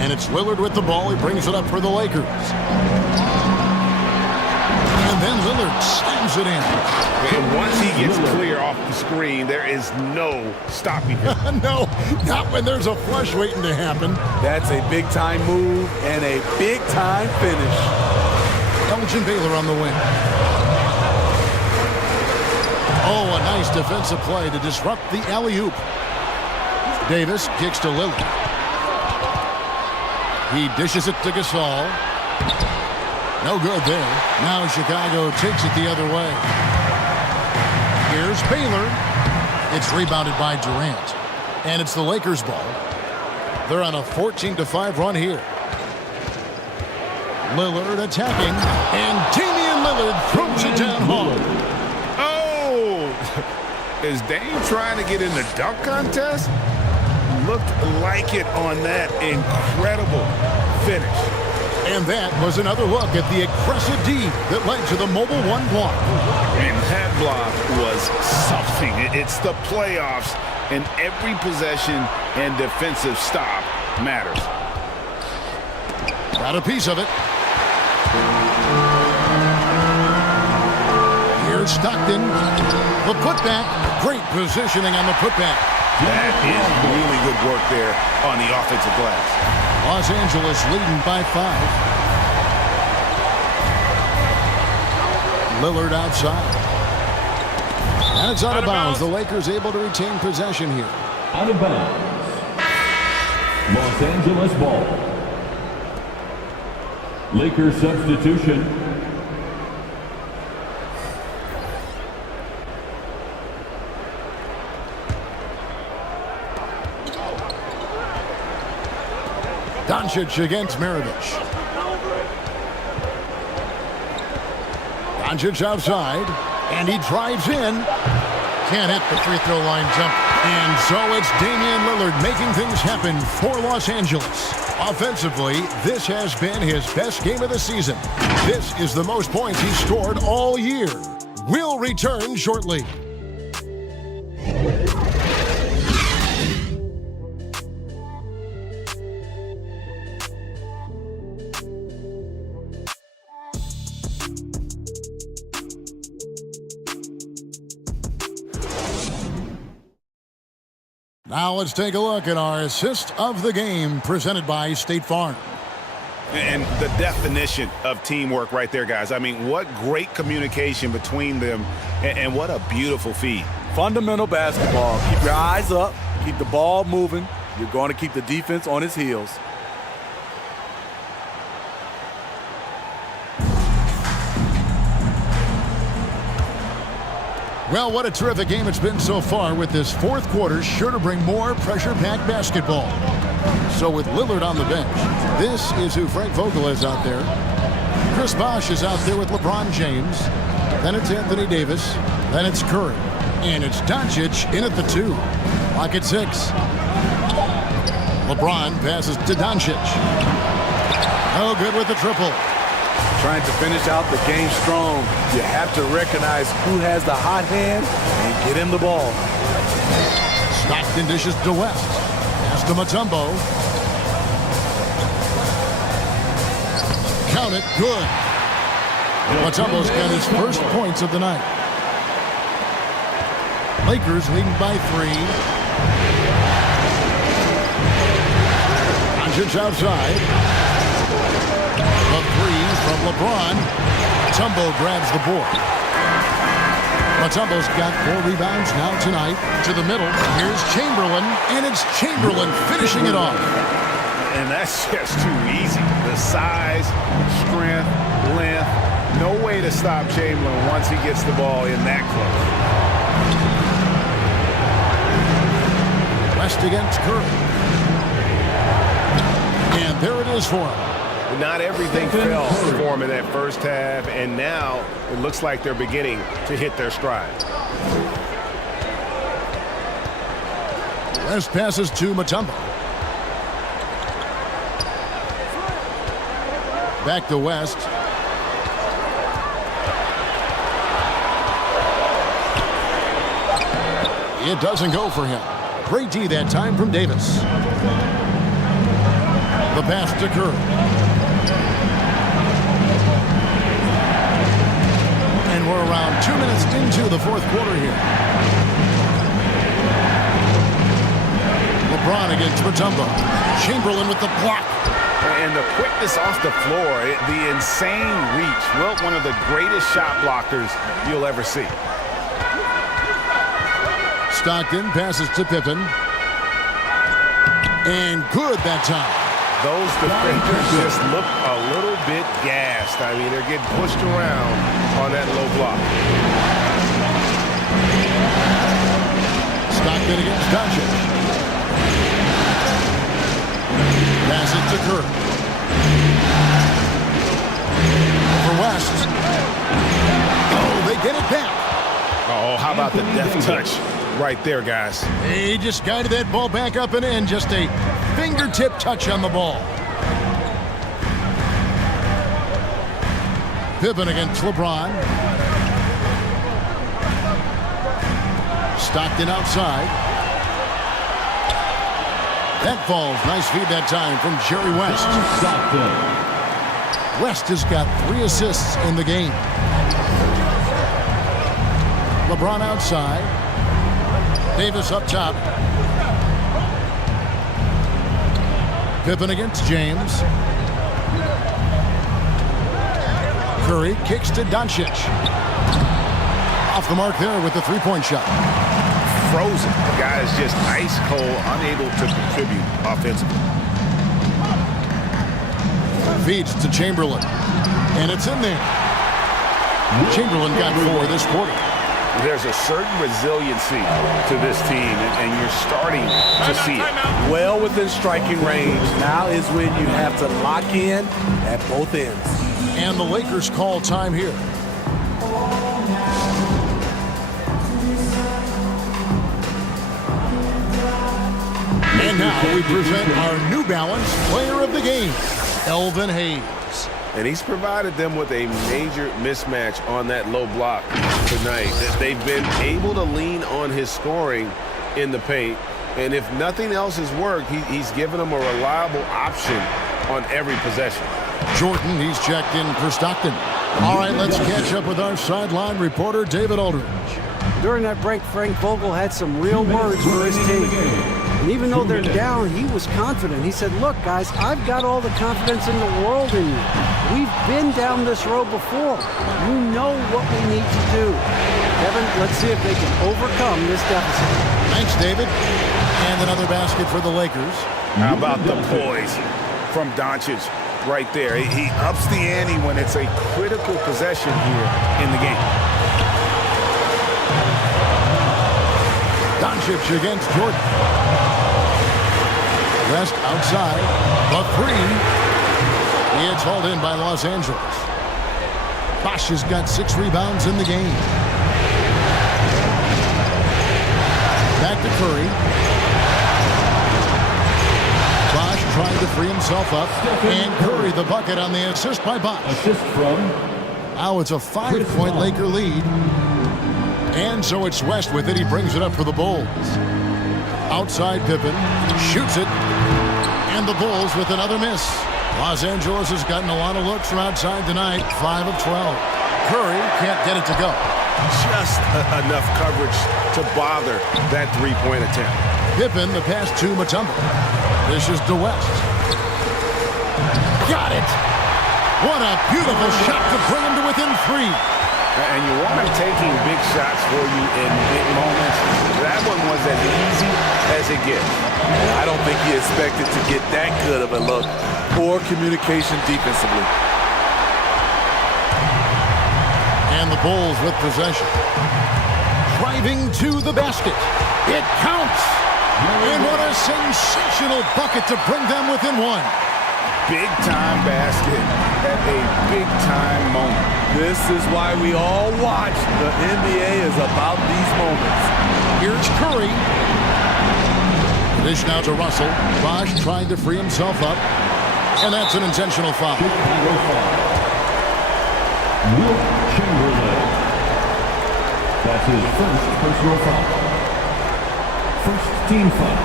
And it's Lillard with the ball. He brings it up for the Lakers. And then Lillard slams it in. And once he gets clear off the screen, there is no stopping him. No, not when there's a flush waiting to happen. That's a big-time move and a big-time finish. Elgin Baylor on the wing. Oh, a nice defensive play to disrupt the alley-oop. Davis kicks to Lillard. He dishes it to Gasol. No good there. Now Chicago takes it the other way. Here's Baylor. It's rebounded by Durant. And it's the Lakers' ball. They're on a 14-5 run here. Lillard attacking. And Damian Lillard throws it down hard. Oh! Is Dame trying to get in the dunk contest? Looked like it on that incredible finish. And that was another look at the aggressive D that led to the mobile one block. And that block was something. It's the playoffs, and every possession and defensive stop matters. Got a piece of it. Here's Stockton. The putback. Great positioning on the putback. That is really good work there on the offensive glass. Los Angeles leading by 5. Lillard outside. And it's out of bounds. The Lakers able to retain possession here. Out of bounds. Los Angeles ball. Lakers substitution. Doncic against Maravich. Doncic outside, and he drives in. Can't hit the free throw line jump. And so it's Damian Lillard making things happen for Los Angeles. Offensively, this has been his best game of the season. This is the most points he's scored all year. We'll return shortly. Now let's take a look at our assist of the game presented by State Farm. And the definition of teamwork right there, guys. I mean, what great communication between them, and what a beautiful feed. Fundamental basketball. Keep your eyes up. Keep the ball moving. You're going to keep the defense on its heels. Well, what a terrific game it's been so far, with this fourth quarter sure to bring more pressure-packed basketball. So with Lillard on the bench, this is who Frank Vogel is out there. Chris Bosh is out there with LeBron James. Then it's Anthony Davis. Then it's Curry. And it's Doncic in at the 2. Clock at 6. LeBron passes to Doncic. No good with the triple. Trying to finish out the game strong. You have to recognize who has the hot hand and get him the ball. Stockton dishes to West. Pass to Mutombo. Count it. Good. Mutombo's got his first points of the night. Lakers leading by 3. Doncic outside. The 3 from LeBron. Mutombo grabs the board. Mutombo's got 4 rebounds now tonight. To the middle. Here's Chamberlain, and it's Chamberlain finishing it off. And that's just too easy. The size, strength, length. No way to stop Chamberlain once he gets the ball in that close. West against Curry. And there it is for him. Not everything fell for him in that first half, and now it looks like they're beginning to hit their stride. West passes to Mutombo. Back to West. It doesn't go for him. Great D that time from Davis. The pass to Curry. And we're around 2 minutes into the fourth quarter here. Lebron against Mutombo. Chamberlain with the block. And the quickness off the floor, the insane reach. Wilt, one of the greatest shot blockers you'll ever see. Stockton passes to Pippen. And good that time. Those defenders just look a little bit gassed. I mean, they're getting pushed around on that low block. Stockton against Doncic. Passes to Curry. For West. Oh, they get it back. Oh, how about the deft touch right there, guys? He just guided that ball back up and in. Just a fingertip touch on the ball. Pippen against LeBron. Stockton outside. That falls. Nice feed that time from Jerry West. West has got 3 assists in the game. LeBron outside. Davis up top. Pippen against James. Curry kicks to Doncic. Off the mark there with the three-point shot. Frozen. The guy is just ice cold, unable to contribute offensively. Feeds to Chamberlain. And it's in there. Chamberlain got 4 this quarter. There's a certain resiliency to this team, and you're starting to see it. Well within striking range. Now is when you have to lock in at both ends. And the Lakers call time here. And now we present our New Balance Player of the Game, Elvin Hayes. And he's provided them with a major mismatch on that low block tonight. They've been able to lean on his scoring in the paint. And if nothing else has worked, he's given them a reliable option on every possession. Jordan, he's checked in for Stockton. All right, let's catch up with our sideline reporter, David Aldridge. During that break, Frank Vogel had some real words for his team. And even though they're down, he was confident. He said, look, guys, I've got all the confidence in the world in you. We've been down this road before. You know what we need to do. Kevin, let's see if they can overcome this deficit. Thanks, David. And another basket for the Lakers. How about the poise from Doncic right there? He ups the ante when it's a critical possession here in the game. Doncic against Jordan. West outside. The 3. It's hauled in by Los Angeles. Bosch has got 6 rebounds in the game. Back to Curry. Bosch trying to free himself up. And Curry the bucket on the assist by Bosch. Assist from. Now it's a 5-point Laker lead. And so it's West with it. He brings it up for the Bulls. Outside Pippen. Shoots it. And the Bulls with another miss. Los Angeles has gotten a lot of looks from outside tonight. 5 of 12. Curry can't get it to go. Just enough coverage to bother that three-point attempt. Pippen, the pass to Mutombo. This is to West. Got it. What a beautiful shot to bring him to within 3. And you want him taking big shots for you in big moments. That one was as easy as it gets. I don't think he expected to get that good of a look. Poor communication defensively. And the Bulls with possession. Driving to the basket. It counts. And what a sensational bucket to bring them within 1. Big-time basket at a big-time moment. This is why we all watch. The NBA is about these moments. Here's Curry. Dish now to Russell. Bosch trying to free himself up. And that's an intentional foul. Wilt Chamberlain. That's his first personal foul. First team foul.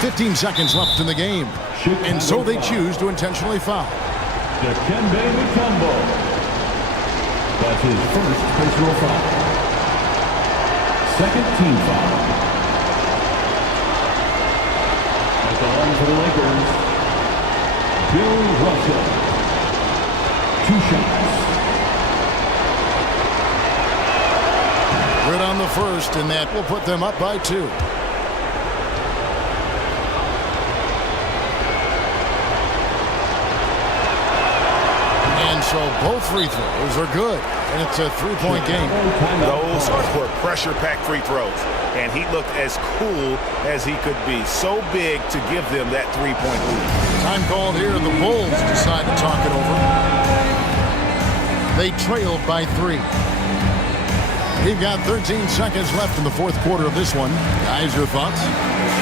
"15 seconds left in the game, and so they choose to intentionally foul." Dikembe Mutombo. That's his first personal foul. Second team foul. At the line for the Lakers, Bill Russell. 2 shots. Good on the first, and that will put them up by 2. And so both free throws are good, and it's a 3-point game. Those were pressure-packed free throws, and he looked as cool as he could be. So big to give them that 3-point lead. Time called here. The Bulls decide to talk it over. They trailed by 3. We've got 13 seconds left in the fourth quarter of this one. Guys, your thoughts?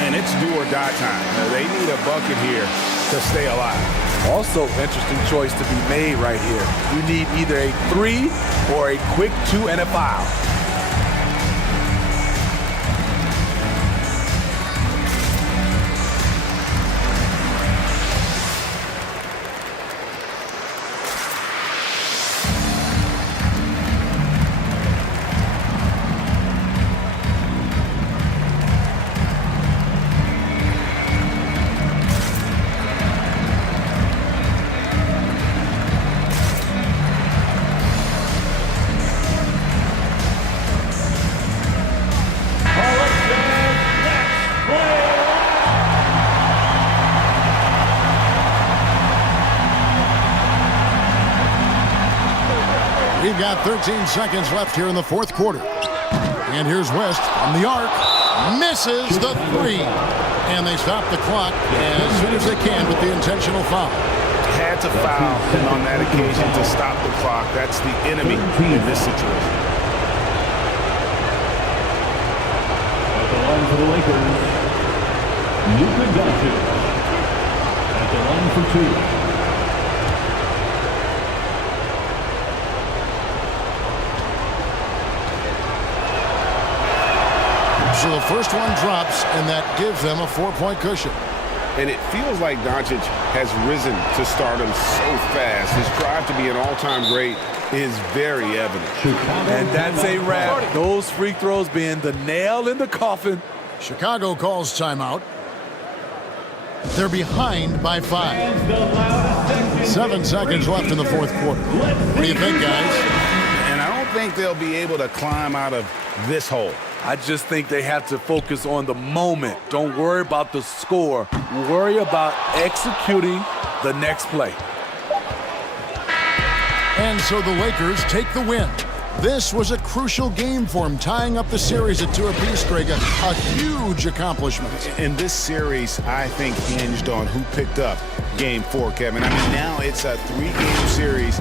And it's do or die time. They need a bucket here to stay alive. Also, interesting choice to be made right here. You need either a 3 or a quick 2 and a foul. We've got 13 seconds left here in the fourth quarter. And here's West from the arc. Misses the 3. And they stop the clock as soon as they can with the intentional foul. Had to foul on that occasion to stop the clock. That's the enemy in this situation. At the line for the Lakers, Luka Doncic. At the line for 2. So the first one drops, and that gives them a 4-point cushion. And it feels like Doncic has risen to stardom so fast. His drive to be an all-time great is very evident. And that's a wrap. Those free throws being the nail in the coffin. Chicago calls timeout. They're behind by 5. 7 seconds left in the fourth quarter. What do you think, guys? And I don't think they'll be able to climb out of this hole. I just think they have to focus on the moment. Don't worry about the score. Worry about executing the next play. And so the Lakers take the win. This was a crucial game for them, tying up the series at 2 apiece, Greg. A huge accomplishment. And this series, I think, hinged on who picked up Game 4, Kevin. I mean, now it's a 3-game series.